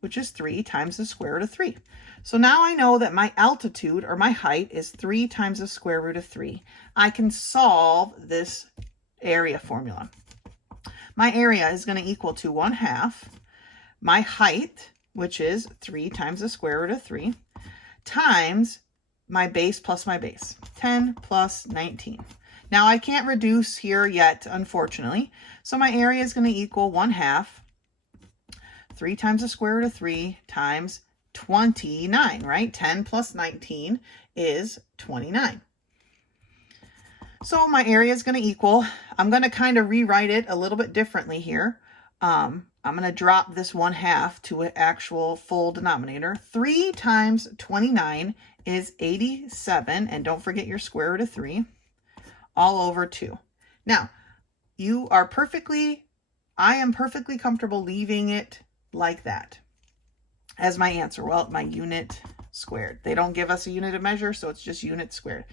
which is 3 times the square root of 3. So now I know that my altitude or my height is 3 times the square root of 3. I can solve this area formula. My area is going to equal to 1/2 my height, which is 3 times the square root of 3, times my base plus my base, 10 plus 19. Now I can't reduce here yet, unfortunately. So my area is going to equal 1/2 3 times the square root of 3 times 29, right? 10 plus 19 is 29. So my area is going to equal, I'm going to kind of rewrite it a little bit differently here. I'm going to drop this 1/2 to an actual full denominator. 3 times 29 is 87, and don't forget your square root of 3. All over 2. Now, I am perfectly comfortable leaving it like that as my answer. Well, my unit squared. They don't give us a unit of measure, so it's just unit squared.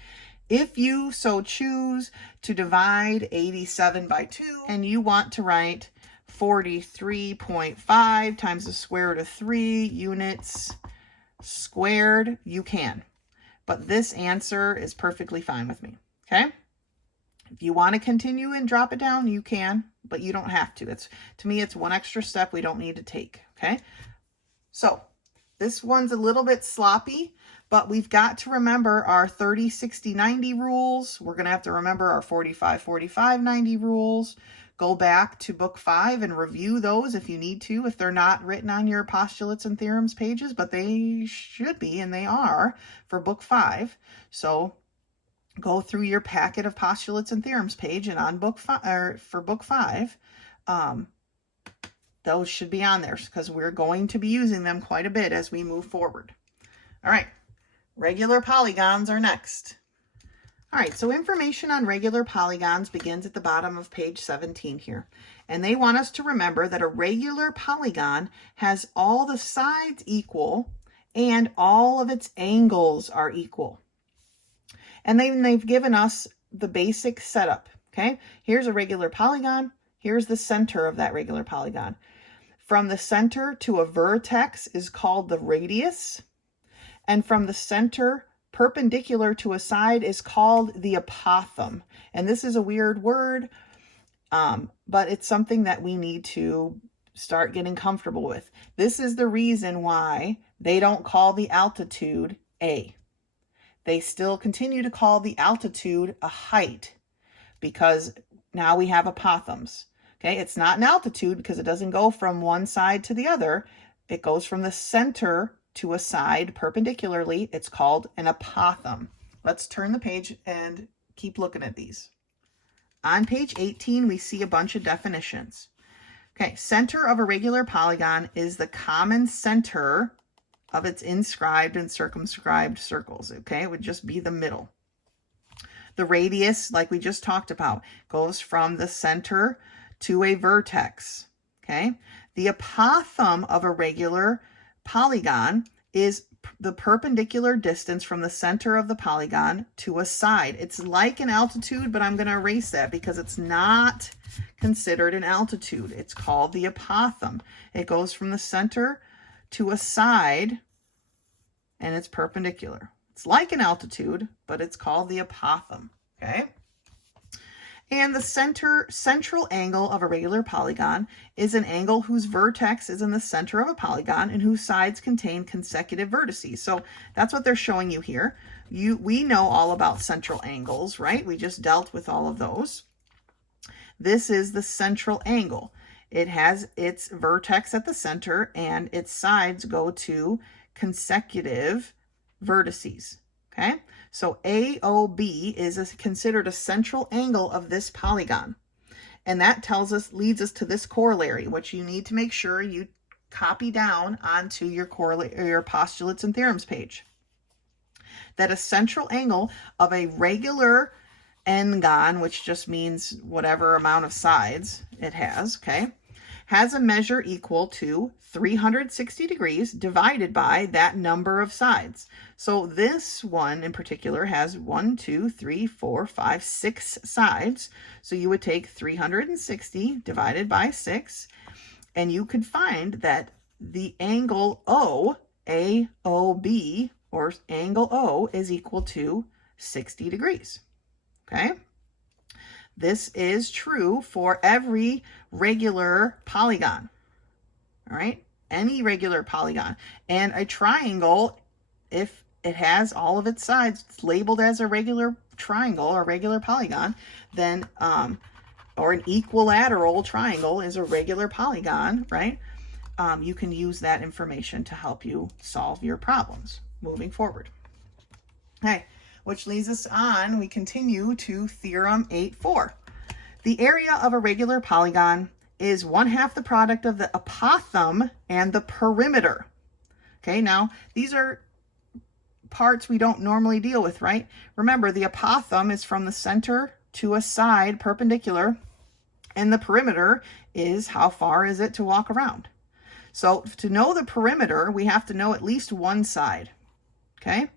If you so choose to divide 87 by 2 and you want to write 43.5 times the square root of 3 units squared, you can. But this answer is perfectly fine with me, okay? If you want to continue and drop it down, you can, but you don't have to. To me, it's one extra step we don't need to take, okay? So This one's a little bit sloppy, but we've got to remember our 30, 60, 90 rules. We're going to have to remember our 45, 45, 90 rules. Go back to book 5 and review those if you need to, if they're not written on your postulates and theorems pages, but they should be, and they are for book 5. So go through your packet of postulates and theorems page, and on book 5, or for book 5, those should be on there because we're going to be using them quite a bit as we move forward. All right, regular polygons are next. All right, so information on regular polygons begins at the bottom of page 17 here. And they want us to remember that a regular polygon has all the sides equal and all of its angles are equal. And they've given us the basic setup, okay? Here's a regular polygon. Here's the center of that regular polygon. From the center to a vertex is called the radius. And from the center perpendicular to a side is called the apothem. And this is a weird word, but it's something that we need to start getting comfortable with. This is the reason why they don't call the altitude A. They still continue to call the altitude a height because now we have apothems. Okay, it's not an altitude because it doesn't go from one side to the other. It goes from the center to a side perpendicularly. It's called an apothem. Let's turn the page and keep looking at these. On page 18, we see a bunch of definitions. Okay, center of a regular polygon is the common center of its inscribed and circumscribed circles. Okay, it would just be the middle. The radius, like we just talked about, goes from the center to a vertex. Okay, the apothem of a regular polygon is the perpendicular distance from the center of the polygon to a side. It's like an altitude, but I'm going to erase that because it's not considered an altitude. It's called the apothem. It goes from the center to a side and it's perpendicular. It's like an altitude, but it's called the apothem. Okay. And the central angle of a regular polygon is an angle whose vertex is in the center of a polygon and whose sides contain consecutive vertices. So that's what they're showing you here. We know all about central angles, right? We just dealt with all of those. This is the central angle. It has its vertex at the center and its sides go to consecutive vertices. Okay, so AOB is considered a central angle of this polygon. And that leads us to this corollary, which you need to make sure you copy down onto your postulates and theorems page. That a central angle of a regular n-gon, which just means whatever amount of sides it has, okay, has a measure equal to 360 degrees divided by that number of sides. So this one in particular has 1, 2, 3, 4, 5, 6 sides. So you would take 360 divided by 6, and you could find that the angle O, AOB, or angle O, is equal to 60 degrees. Okay? This is true for every regular polygon. All right? Any regular polygon. And a triangle, if it has all of its sides labeled as a regular triangle or regular polygon, then, or an equilateral triangle is a regular polygon, right? You can use that information to help you solve your problems moving forward. Okay, which leads us on, we continue to Theorem 8.4. The area of a regular polygon is 1/2 the product of the apothem and the perimeter. Okay, now these are parts we don't normally deal with, right? Remember, the apothem is from the center to a side perpendicular, and the perimeter is how far is it to walk around. So to know the perimeter, we have to know at least one side. Okay,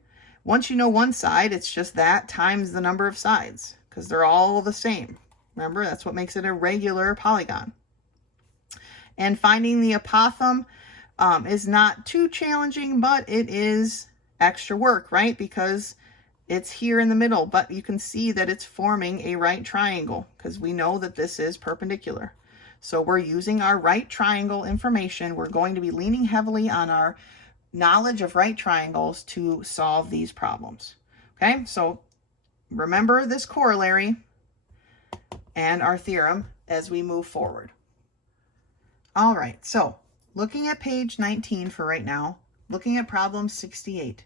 once you know one side, it's just that times the number of sides because they're all the same. Remember, that's what makes it a regular polygon. And finding the apothem is not too challenging, but it is extra work, right? Because it's here in the middle, but you can see that it's forming a right triangle because we know that this is perpendicular. So we're using our right triangle information. We're going to be leaning heavily on our knowledge of right triangles to solve these problems. Okay, so remember this corollary and our theorem as we move forward. All right, so looking at page 19 for right now, looking at problem 68.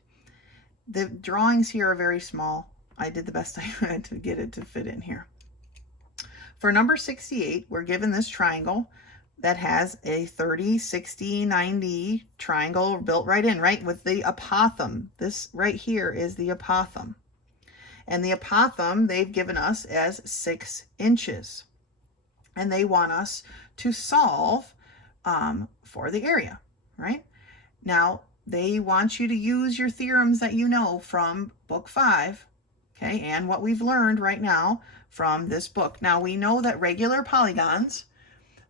The drawings here are very small. I did the best I could to get it to fit in here. For number 68, we're given this triangle that has a 30, 60, 90 triangle built right in, right, with the apothem. This right here is the apothem. And the apothem they've given us as 6 inches. And they want us to solve for the area, right? Now, they want you to use your theorems that you know from book 5, okay, and what we've learned right now from this book. Now, we know that regular polygons,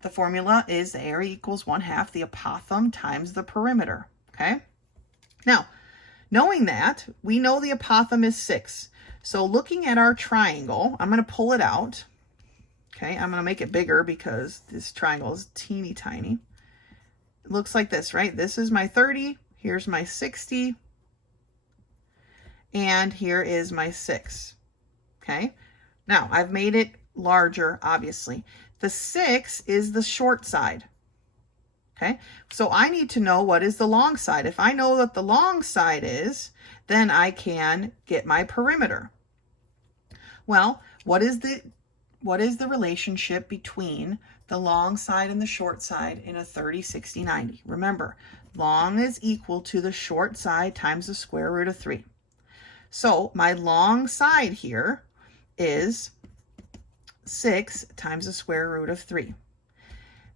the formula is the area equals 1/2 the apothem times the perimeter, okay? Now, knowing that, we know the apothem is 6. So looking at our triangle, I'm going to pull it out, okay? I'm going to make it bigger because this triangle is teeny tiny. It looks like this, right? This is my 30. Here's my 60, and here is my 6, okay? Now, I've made it larger, obviously. The 6 is the short side, okay? So I need to know what is the long side. If I know what the long side is, then I can get my perimeter. Well, what is the relationship between the long side and the short side in a 30, 60, 90? Remember, long is equal to the short side times the square root of 3. So my long side here is 6 times the square root of 3.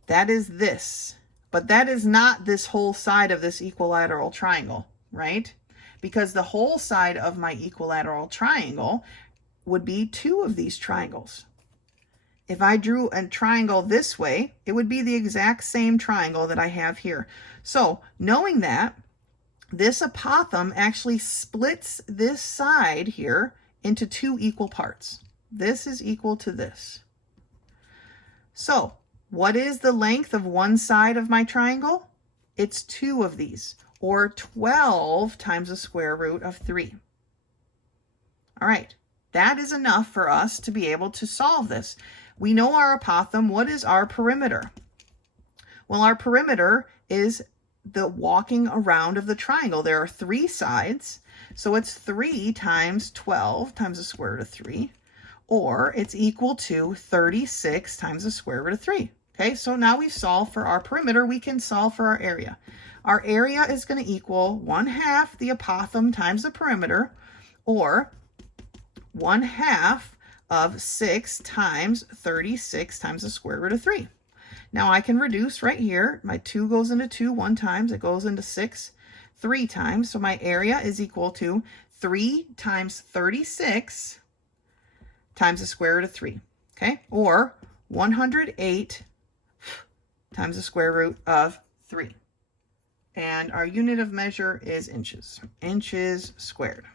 That is this, but that is not this whole side of this equilateral triangle, right? Because the whole side of my equilateral triangle would be 2 of these triangles. If I drew a triangle this way, it would be the exact same triangle that I have here. So knowing that, this apothem actually splits this side here into 2 equal parts. This is equal to this. So what is the length of one side of my triangle? It's 2 of these, or 12 times the square root of 3. All right, that is enough for us to be able to solve this. We know our apothem. What is our perimeter? Well, our perimeter is the walking around of the triangle. There are 3 sides, so it's 3 times 12 times the square root of 3, or it's equal to 36 times the square root of 3. Okay, so now we've solved for our perimeter. We can solve for our area. Our area is going to equal 1/2 the apothem times the perimeter, or 1/2 of 6 times 36 times the square root of 3. Now I can reduce right here. My 2 goes into 2 1 times. It goes into 6 3 times. So my area is equal to 3 times 36 times the square root of 3. Okay, or 108 times the square root of 3. And our unit of measure is inches. Inches squared.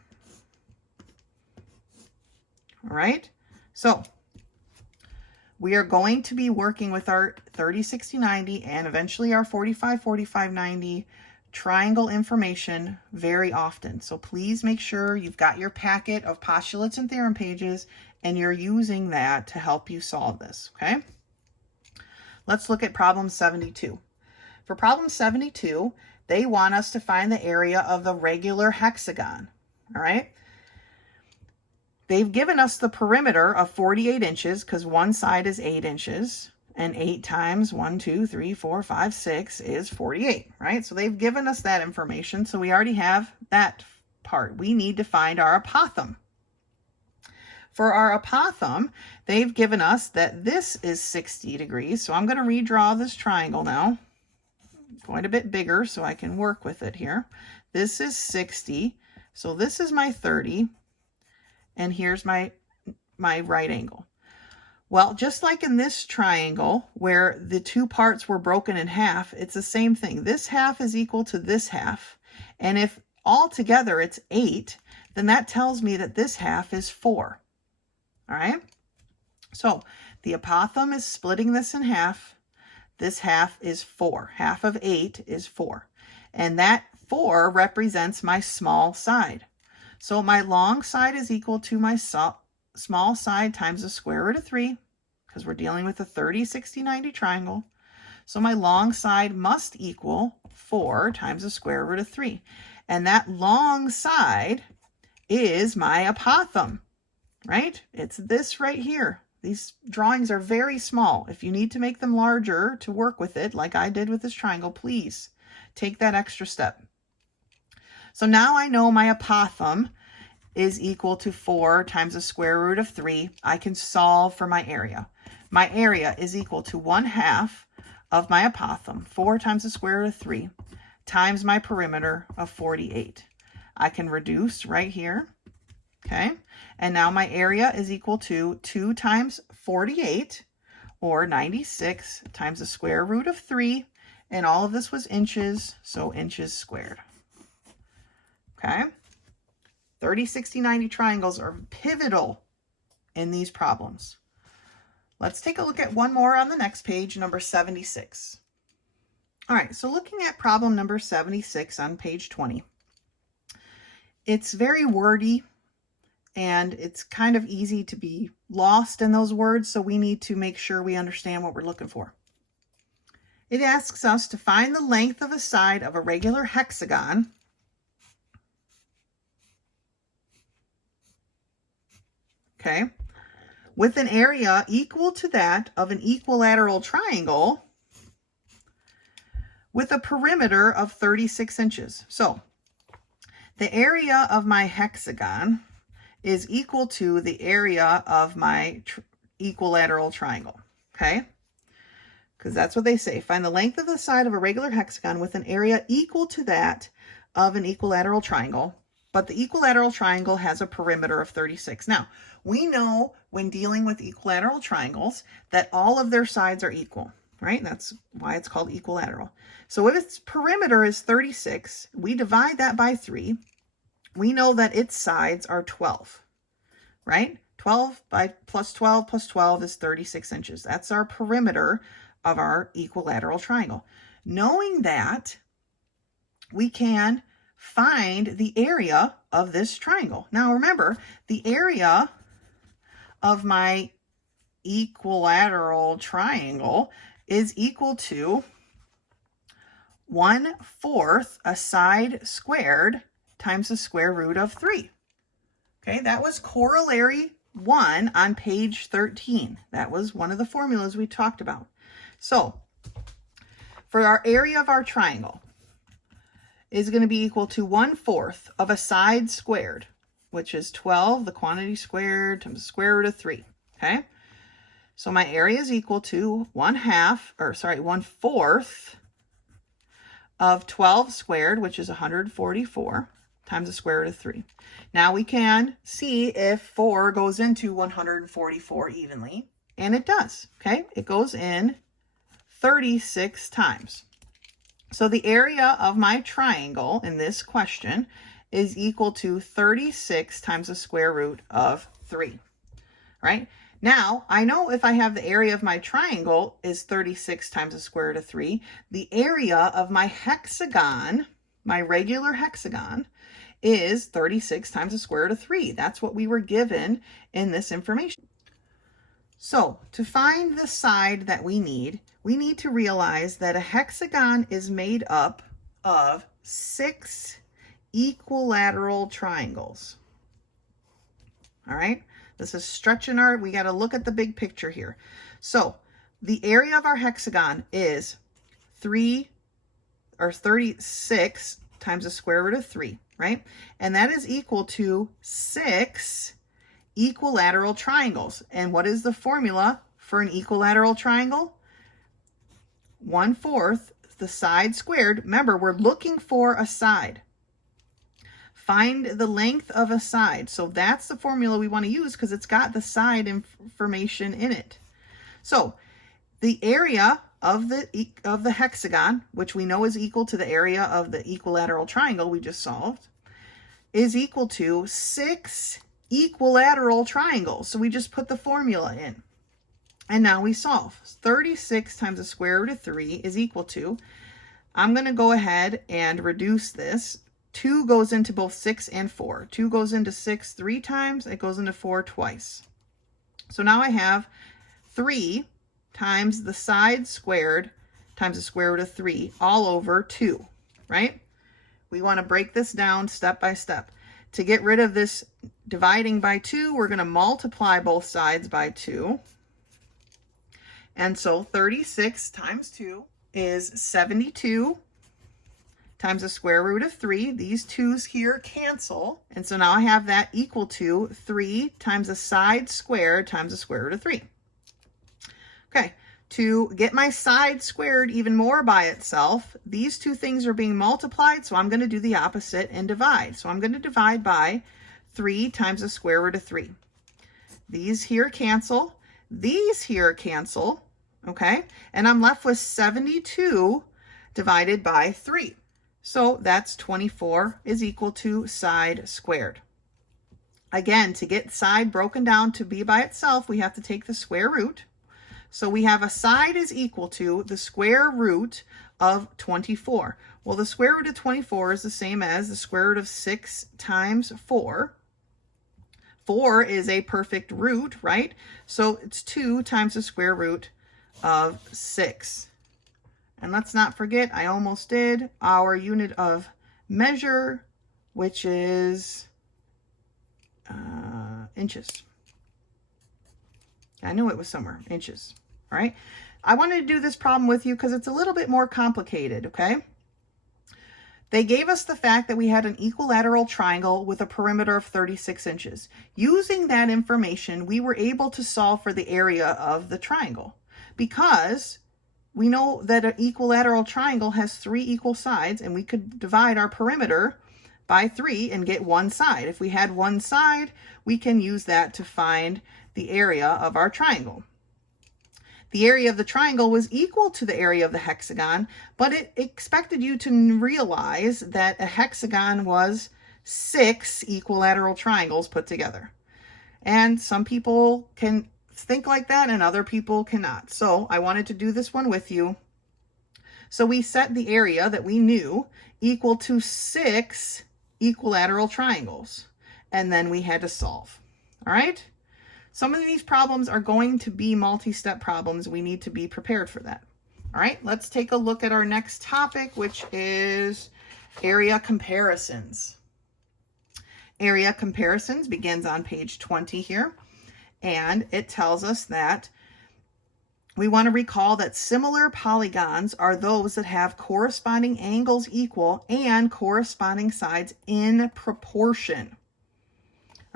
All right. So we are going to be working with our 30, 60, 90, and eventually our 45, 45, 90 triangle information very often. So please make sure you've got your packet of postulates and theorem pages and you're using that to help you solve this, okay? Let's look at problem 72. For problem 72, they want us to find the area of the regular hexagon, all right? They've given us the perimeter of 48 inches because one side is 8 inches, and 8 times 1, 2, 3, 4, 5, 6 is 48, right? So they've given us that information, so we already have that part. We need to find our apothem. For our apothem, they've given us that this is 60 degrees, so I'm going to redraw this triangle now. Quite a bit bigger so I can work with it here. This is 60, so this is my 30. And here's my right angle. Well, just like in this triangle where the 2 parts were broken in half, it's the same thing. This half is equal to this half. And if altogether it's 8, then that tells me that this half is 4. All right? So the apothem is splitting this in half. This half is 4. Half of 8 is 4. And that 4 represents my small side. So my long side is equal to my small side times the square root of 3, because we're dealing with a 30, 60, 90 triangle. So my long side must equal 4 times the square root of 3. And that long side is my apothem, right? It's this right here. These drawings are very small. If you need to make them larger to work with it, like I did with this triangle, please take that extra step. So now I know my apothem is equal to 4 times the square root of 3. I can solve for my area. My area is equal to 1/2 of my apothem, 4 times the square root of 3, times my perimeter of 48. I can reduce right here, okay? And now my area is equal to 2 times 48, or 96, times the square root of 3, and all of this was inches, so inches squared, okay? 30, 60, 90 triangles are pivotal in these problems. Let's take a look at one more on the next page, number 76. All right, so looking at problem number 76 on page 20. It's very wordy, and it's kind of easy to be lost in those words, so we need to make sure we understand what we're looking for. It asks us to find the length of a side of a regular hexagon okay, with an area equal to that of an equilateral triangle with a perimeter of 36 inches. So the area of my hexagon is equal to the area of my equilateral triangle, okay? Because that's what they say. Find the length of the side of a regular hexagon with an area equal to that of an equilateral triangle, but the equilateral triangle has a perimeter of 36. Now, we know when dealing with equilateral triangles that all of their sides are equal, right? That's why it's called equilateral. So if its perimeter is 36, we divide that by 3. We know that its sides are 12, right? 12 by plus 12 is 36 inches. That's our perimeter of our equilateral triangle. Knowing that, we can find the area of this triangle. Now remember, the area of my equilateral triangle is equal to 1/4 a side squared times the square root of 3. Okay, that was corollary 1 on page 13. That was one of the formulas we talked about. So for our area of our triangle is going to be equal to 1/4 of a side squared, which is 12, the quantity squared, times the square root of 3, okay? So my area is equal to 1/4 of 12 squared, which is 144, times the square root of 3. Now we can see if 4 goes into 144 evenly, and it does, okay? It goes in 36 times. So the area of my triangle in this question is equal to 36 times the square root of 3, right? Now, I know if I have the area of my triangle is 36 times the square root of 3, the area of my hexagon, my regular hexagon, is 36 times the square root of 3. That's what we were given in this information. So, to find the side that we need to realize that a hexagon is made up of 6 equilateral triangles. All right? This is stretching we got to look at the big picture here. So the area of our hexagon is 36 times the square root of 3, right? And that is equal to 6 equilateral triangles. And what is the formula for an equilateral triangle? 1/4 the side squared. Remember, we're looking for a side. Find the length of a side. So that's the formula we want to use because it's got the side information in it. So the area of the hexagon, which we know is equal to the area of the equilateral triangle we just solved, is equal to 6 equilateral triangles. So we just put the formula in. And now we solve. 36 times the square root of 3 is equal to I'm going to go ahead and reduce this. 2 goes into both 6 and 4. 2 goes into 6 3 times. It goes into 4 twice. So now I have 3 times the side squared times the square root of 3 all over 2, right? We want to break this down step by step. To get rid of this dividing by 2, we're going to multiply both sides by 2. And so 36 times 2 is 72 times the square root of 3. These 2's here cancel. And so now I have that equal to 3 times the side squared times the square root of 3. Okay, to get my side squared even more by itself, these two things are being multiplied, so I'm going to do the opposite and divide. So I'm going to divide by 3 times the square root of 3. These here cancel. These here cancel, okay? And I'm left with 72 divided by 3. So that's 24 is equal to side squared. Again, to get side broken down to be by itself, we have to take the square root. So we have a side is equal to the square root of 24. Well, the square root of 24 is the same as the square root of 6 times 4. 4 is a perfect root, right? So it's 2 times the square root of 6. And let's not forget, I almost did, our unit of measure, which is inches. I knew it was somewhere, inches, all right? I wanted to do this problem with you because it's a little bit more complicated, okay? They gave us the fact that we had an equilateral triangle with a perimeter of 36 inches. Using that information, we were able to solve for the area of the triangle because we know that an equilateral triangle has 3 equal sides, and we could divide our perimeter by 3 and get one side. If we had one side, we can use that to find the area of our triangle. The area of the triangle was equal to the area of the hexagon, but it expected you to realize that a hexagon was 6 equilateral triangles put together. And some people can think like that and other people cannot. So I wanted to do this one with you. So we set the area that we knew equal to 6 equilateral triangles, and then we had to solve. All right? Some of these problems are going to be multi-step problems. We need to be prepared for that. All right, let's take a look at our next topic, which is area comparisons. Area comparisons begins on page 20 here, and it tells us that we want to recall that similar polygons are those that have corresponding angles equal and corresponding sides in proportion.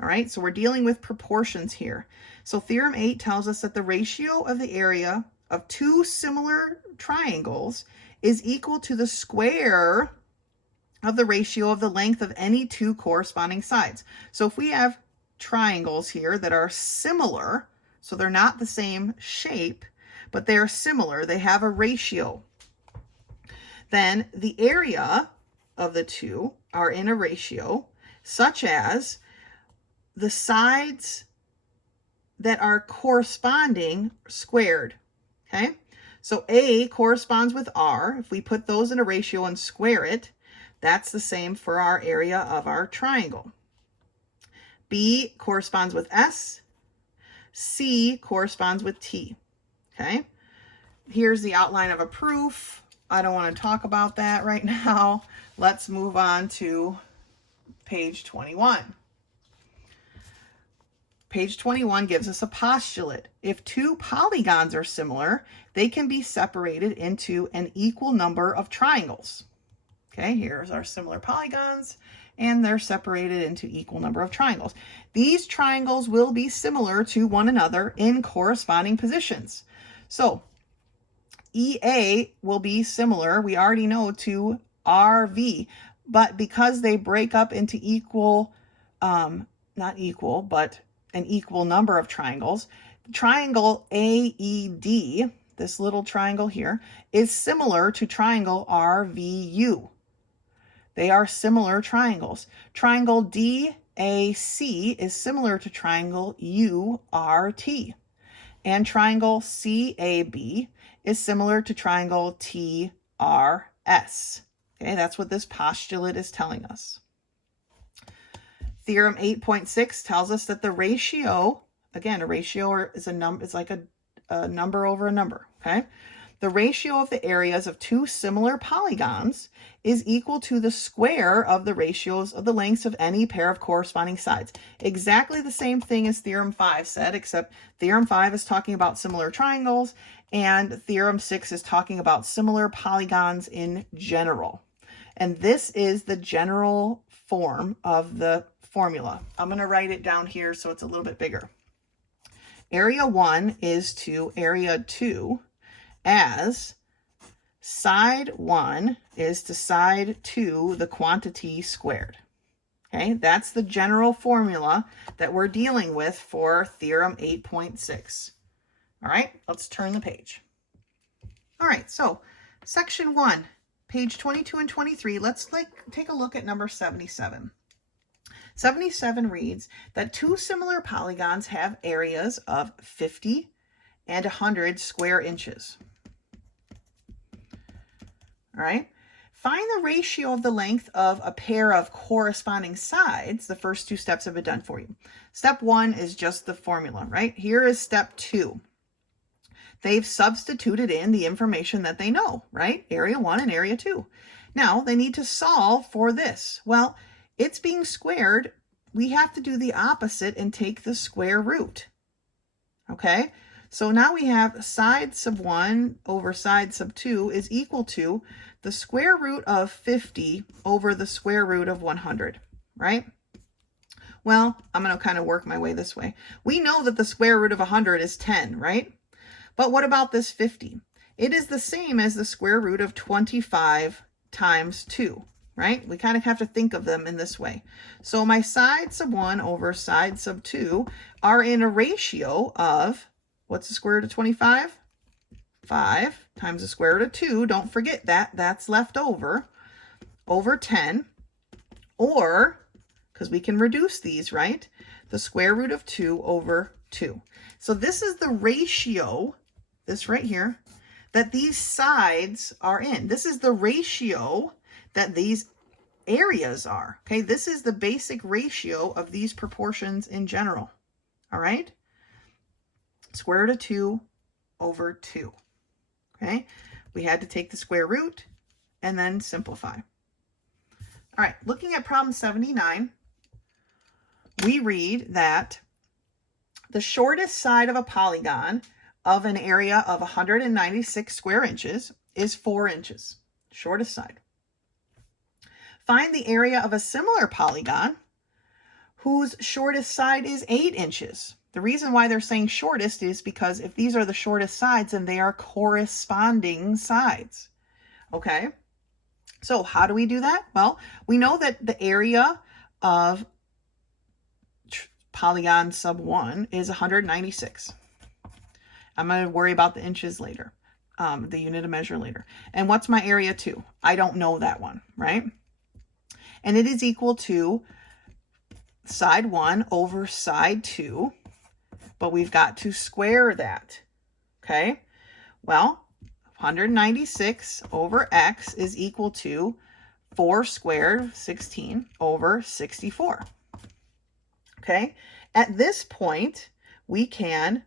All right, so we're dealing with proportions here. So Theorem 8 tells us that the ratio of the area of 2 similar triangles is equal to the square of the ratio of the length of any 2 corresponding sides. So if we have triangles here that are similar, so they're not the same shape, but they're similar, they have a ratio, then the area of the 2 are in a ratio such as the sides that are corresponding squared, okay? So A corresponds with R. If we put those in a ratio and square it, that's the same for our area of our triangle. B corresponds with S. C corresponds with T, okay? Here's the outline of a proof. I don't want to talk about that right now. Let's move on to page 21. Page 21 gives us a postulate. If 2 polygons are similar, they can be separated into an equal number of triangles. Okay, here's our similar polygons, and they're separated into equal number of triangles. These triangles will be similar to one another in corresponding positions. So EA will be similar, we already know, to RV, but because they break up into equal, not equal, but an equal number of triangles, the triangle AED, this little triangle here, is similar to triangle RVU. They are similar triangles. Triangle DAC is similar to triangle URT. And triangle CAB is similar to triangle TRF. S. Okay, that's what this postulate is telling us. Theorem 8.6 tells us that the ratio, again, a ratio is a number, it's like a number over a number, okay? The ratio of the areas of two similar polygons is equal to the square of the ratios of the lengths of any pair of corresponding sides. Exactly the same thing as Theorem 5 said, except Theorem 5 is talking about similar triangles, and Theorem 6 is talking about similar polygons in general. And this is the general form of the formula. I'm going to write it down here so it's a little bit bigger. Area 1 is to area 2 as side 1 is to side 2 the quantity squared. Okay, that's the general formula that we're dealing with for Theorem 8.6. All right, let's turn the page. All right, so section 1, page 22 and 23, let's take a look at number 77. 77 reads that two similar polygons have areas of 50 and 100 square inches. All right, find the ratio of the length of a pair of corresponding sides. The first two steps have been done for you. Step 1 is just the formula, right? Here is step 2. They've substituted in the information that they know, right? Area 1 and area 2. Now they need to solve for this. Well, it's being squared. We have to do the opposite and take the square root. Okay, so now we have side sub 1 over side sub 2 is equal to the square root of 50 over the square root of 100, right? Well, I'm going to kind of work my way this way. We know that the square root of 100 is 10, right? But what about this 50? It is the same as the square root of 25 times 2, right? We kind of have to think of them in this way. So my side sub 1 over side sub 2 are in a ratio of, what's the square root of 25? 5 times the square root of 2, don't forget that, that's left over 10, or, because we can reduce these, right? The square root of 2 over 2. So this is the ratio, this right here, that these sides are in. This is the ratio that these areas are, okay? This is the basic ratio of these proportions in general, all right? Square root of 2 over 2, okay? We had to take the square root and then simplify. All right, looking at problem 79, we read that the shortest side of a polygon of an area of 196 square inches is 4 inches, shortest side. Find the area of a similar polygon whose shortest side is 8 inches. The reason why they're saying shortest is because if these are the shortest sides, then they are corresponding sides. Okay, so how do we do that? Well, we know that the area of polygon sub 1 is 196. I'm going to worry about the inches later, the unit of measure later. And what's my area 2? I don't know that one, right? And it is equal to side 1 over side 2, but we've got to square that, okay? Well, 196 over x is equal to 4 squared, 16, over 64, okay? At this point, we can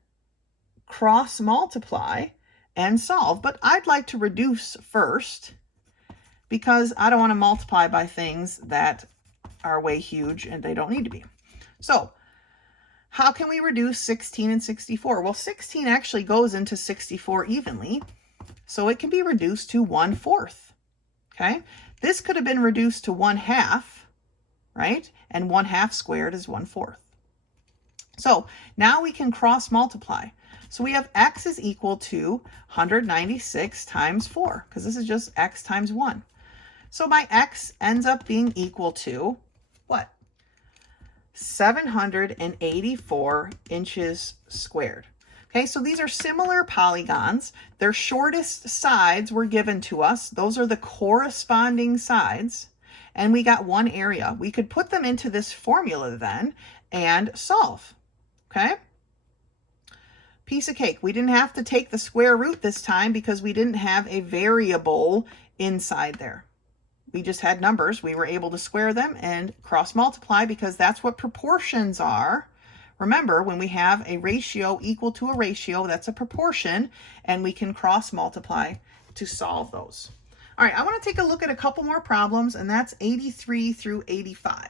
cross multiply and solve, but I'd like to reduce first because I don't want to multiply by things that are way huge and they don't need to be. So how can we reduce 16 and 64? Well, 16 actually goes into 64 evenly, so it can be reduced to 1/4, okay? This could have been reduced to 1/2, right? And 1/2 squared is 1/4. So now we can cross multiply. So we have x is equal to 196 times 4, because this is just x times 1. So my x ends up being equal to what? 784 inches squared. Okay, so these are similar polygons. Their shortest sides were given to us. Those are the corresponding sides. And we got one area. We could put them into this formula then and solve. Okay? Piece of cake. We didn't have to take the square root this time because we didn't have a variable inside there. We just had numbers. We were able to square them and cross multiply because that's what proportions are. Remember, when we have a ratio equal to a ratio, that's a proportion, and we can cross multiply to solve those. All right, I want to take a look at a couple more problems, and that's 83 through 85.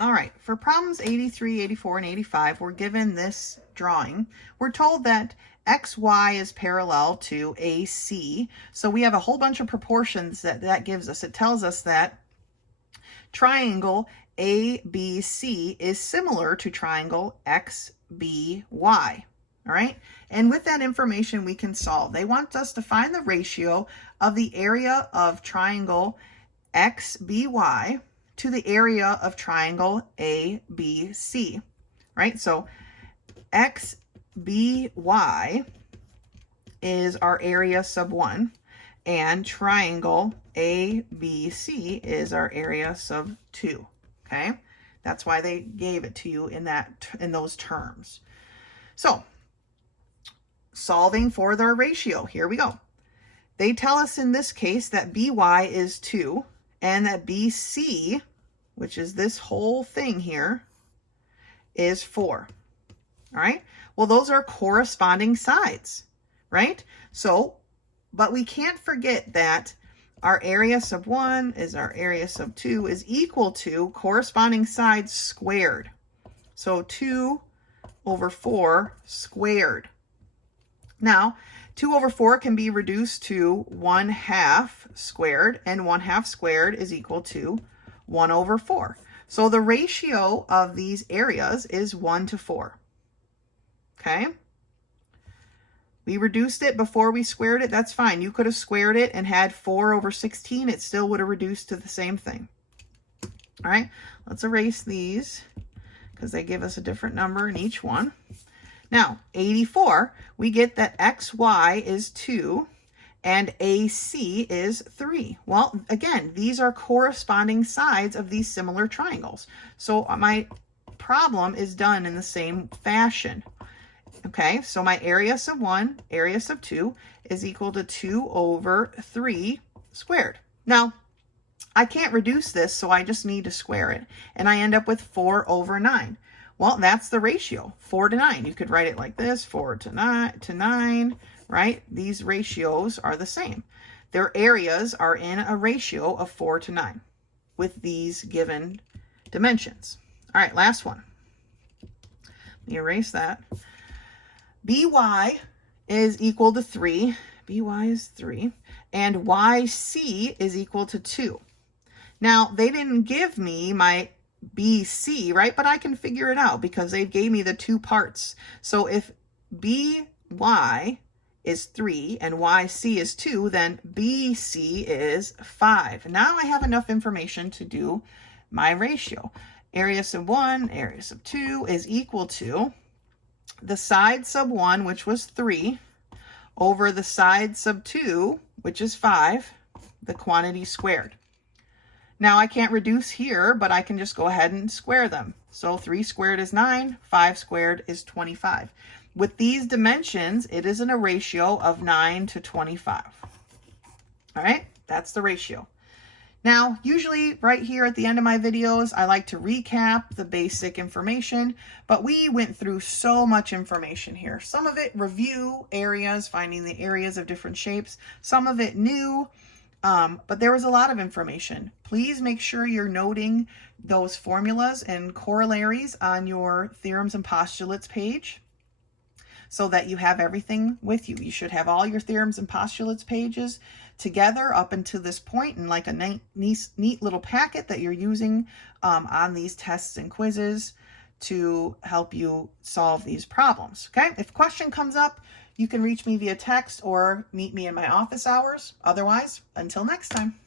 All right, for problems 83, 84, and 85, we're given this drawing. We're told that XY is parallel to AC. So we have a whole bunch of proportions that gives us. It tells us that triangle ABC is similar to triangle XBY. All right, and with that information we can solve. They want us to find the ratio of the area of triangle XBY to the area of triangle ABC. Right, so XBY is our area sub 1, and triangle ABC is our area sub 2. Okay, that's why they gave it to you in those terms. So, solving for their ratio, here we go. They tell us in this case that BY is 2, and that BC, which is this whole thing here, is 4. All right, well, those are corresponding sides, right? So, but we can't forget that our area sub 1 is our area sub 2 is equal to corresponding sides squared. So 2 over 4 squared. Now, 2 over 4 can be reduced to 1/2 squared, and 1/2 squared is equal to 1 over 4. So the ratio of these areas is 1 to 4. Okay? We reduced it before we squared it. That's fine. You could have squared it and had 4 over 16. It still would have reduced to the same thing. All right, let's erase these because they give us a different number in each one. Now, 84, we get that XY is 2 and AC is 3. Well, again, these are corresponding sides of these similar triangles. So my problem is done in the same fashion. Okay, so my area sub 1, area sub 2 is equal to 2 over 3 squared. Now, I can't reduce this, so I just need to square it. And I end up with 4 over 9. Well, that's the ratio, 4 to 9. You could write it like this, 4 to 9, right? These ratios are the same. Their areas are in a ratio of 4 to 9 with these given dimensions. All right, last one. Let me erase that. BY is equal to 3. BY is 3. And YC is equal to 2. Now, they didn't give me my BC, right? But I can figure it out because they gave me the two parts. So if BY is 3 and YC is 2, then BC is 5. Now I have enough information to do my ratio. Area sub 1, area sub 2 is equal to the side sub 1, which was 3, over the side sub 2, which is 5, the quantity squared. Now I can't reduce here, but I can just go ahead and square them. So 3 squared is 9, 5 squared is 25. With these dimensions, it is in a ratio of 9 to 25. All right, that's the ratio. Now, usually right here at the end of my videos, I like to recap the basic information, but we went through so much information here. Some of it review areas, finding the areas of different shapes, some of it new, but there was a lot of information. Please make sure you're noting those formulas and corollaries on your theorems and postulates page so that you have everything with you. You should have all your theorems and postulates pages together up until this point in like a neat little packet that you're using on these tests and quizzes to help you solve these problems. Okay, if a question comes up, you can reach me via text or meet me in my office hours. Otherwise, until next time.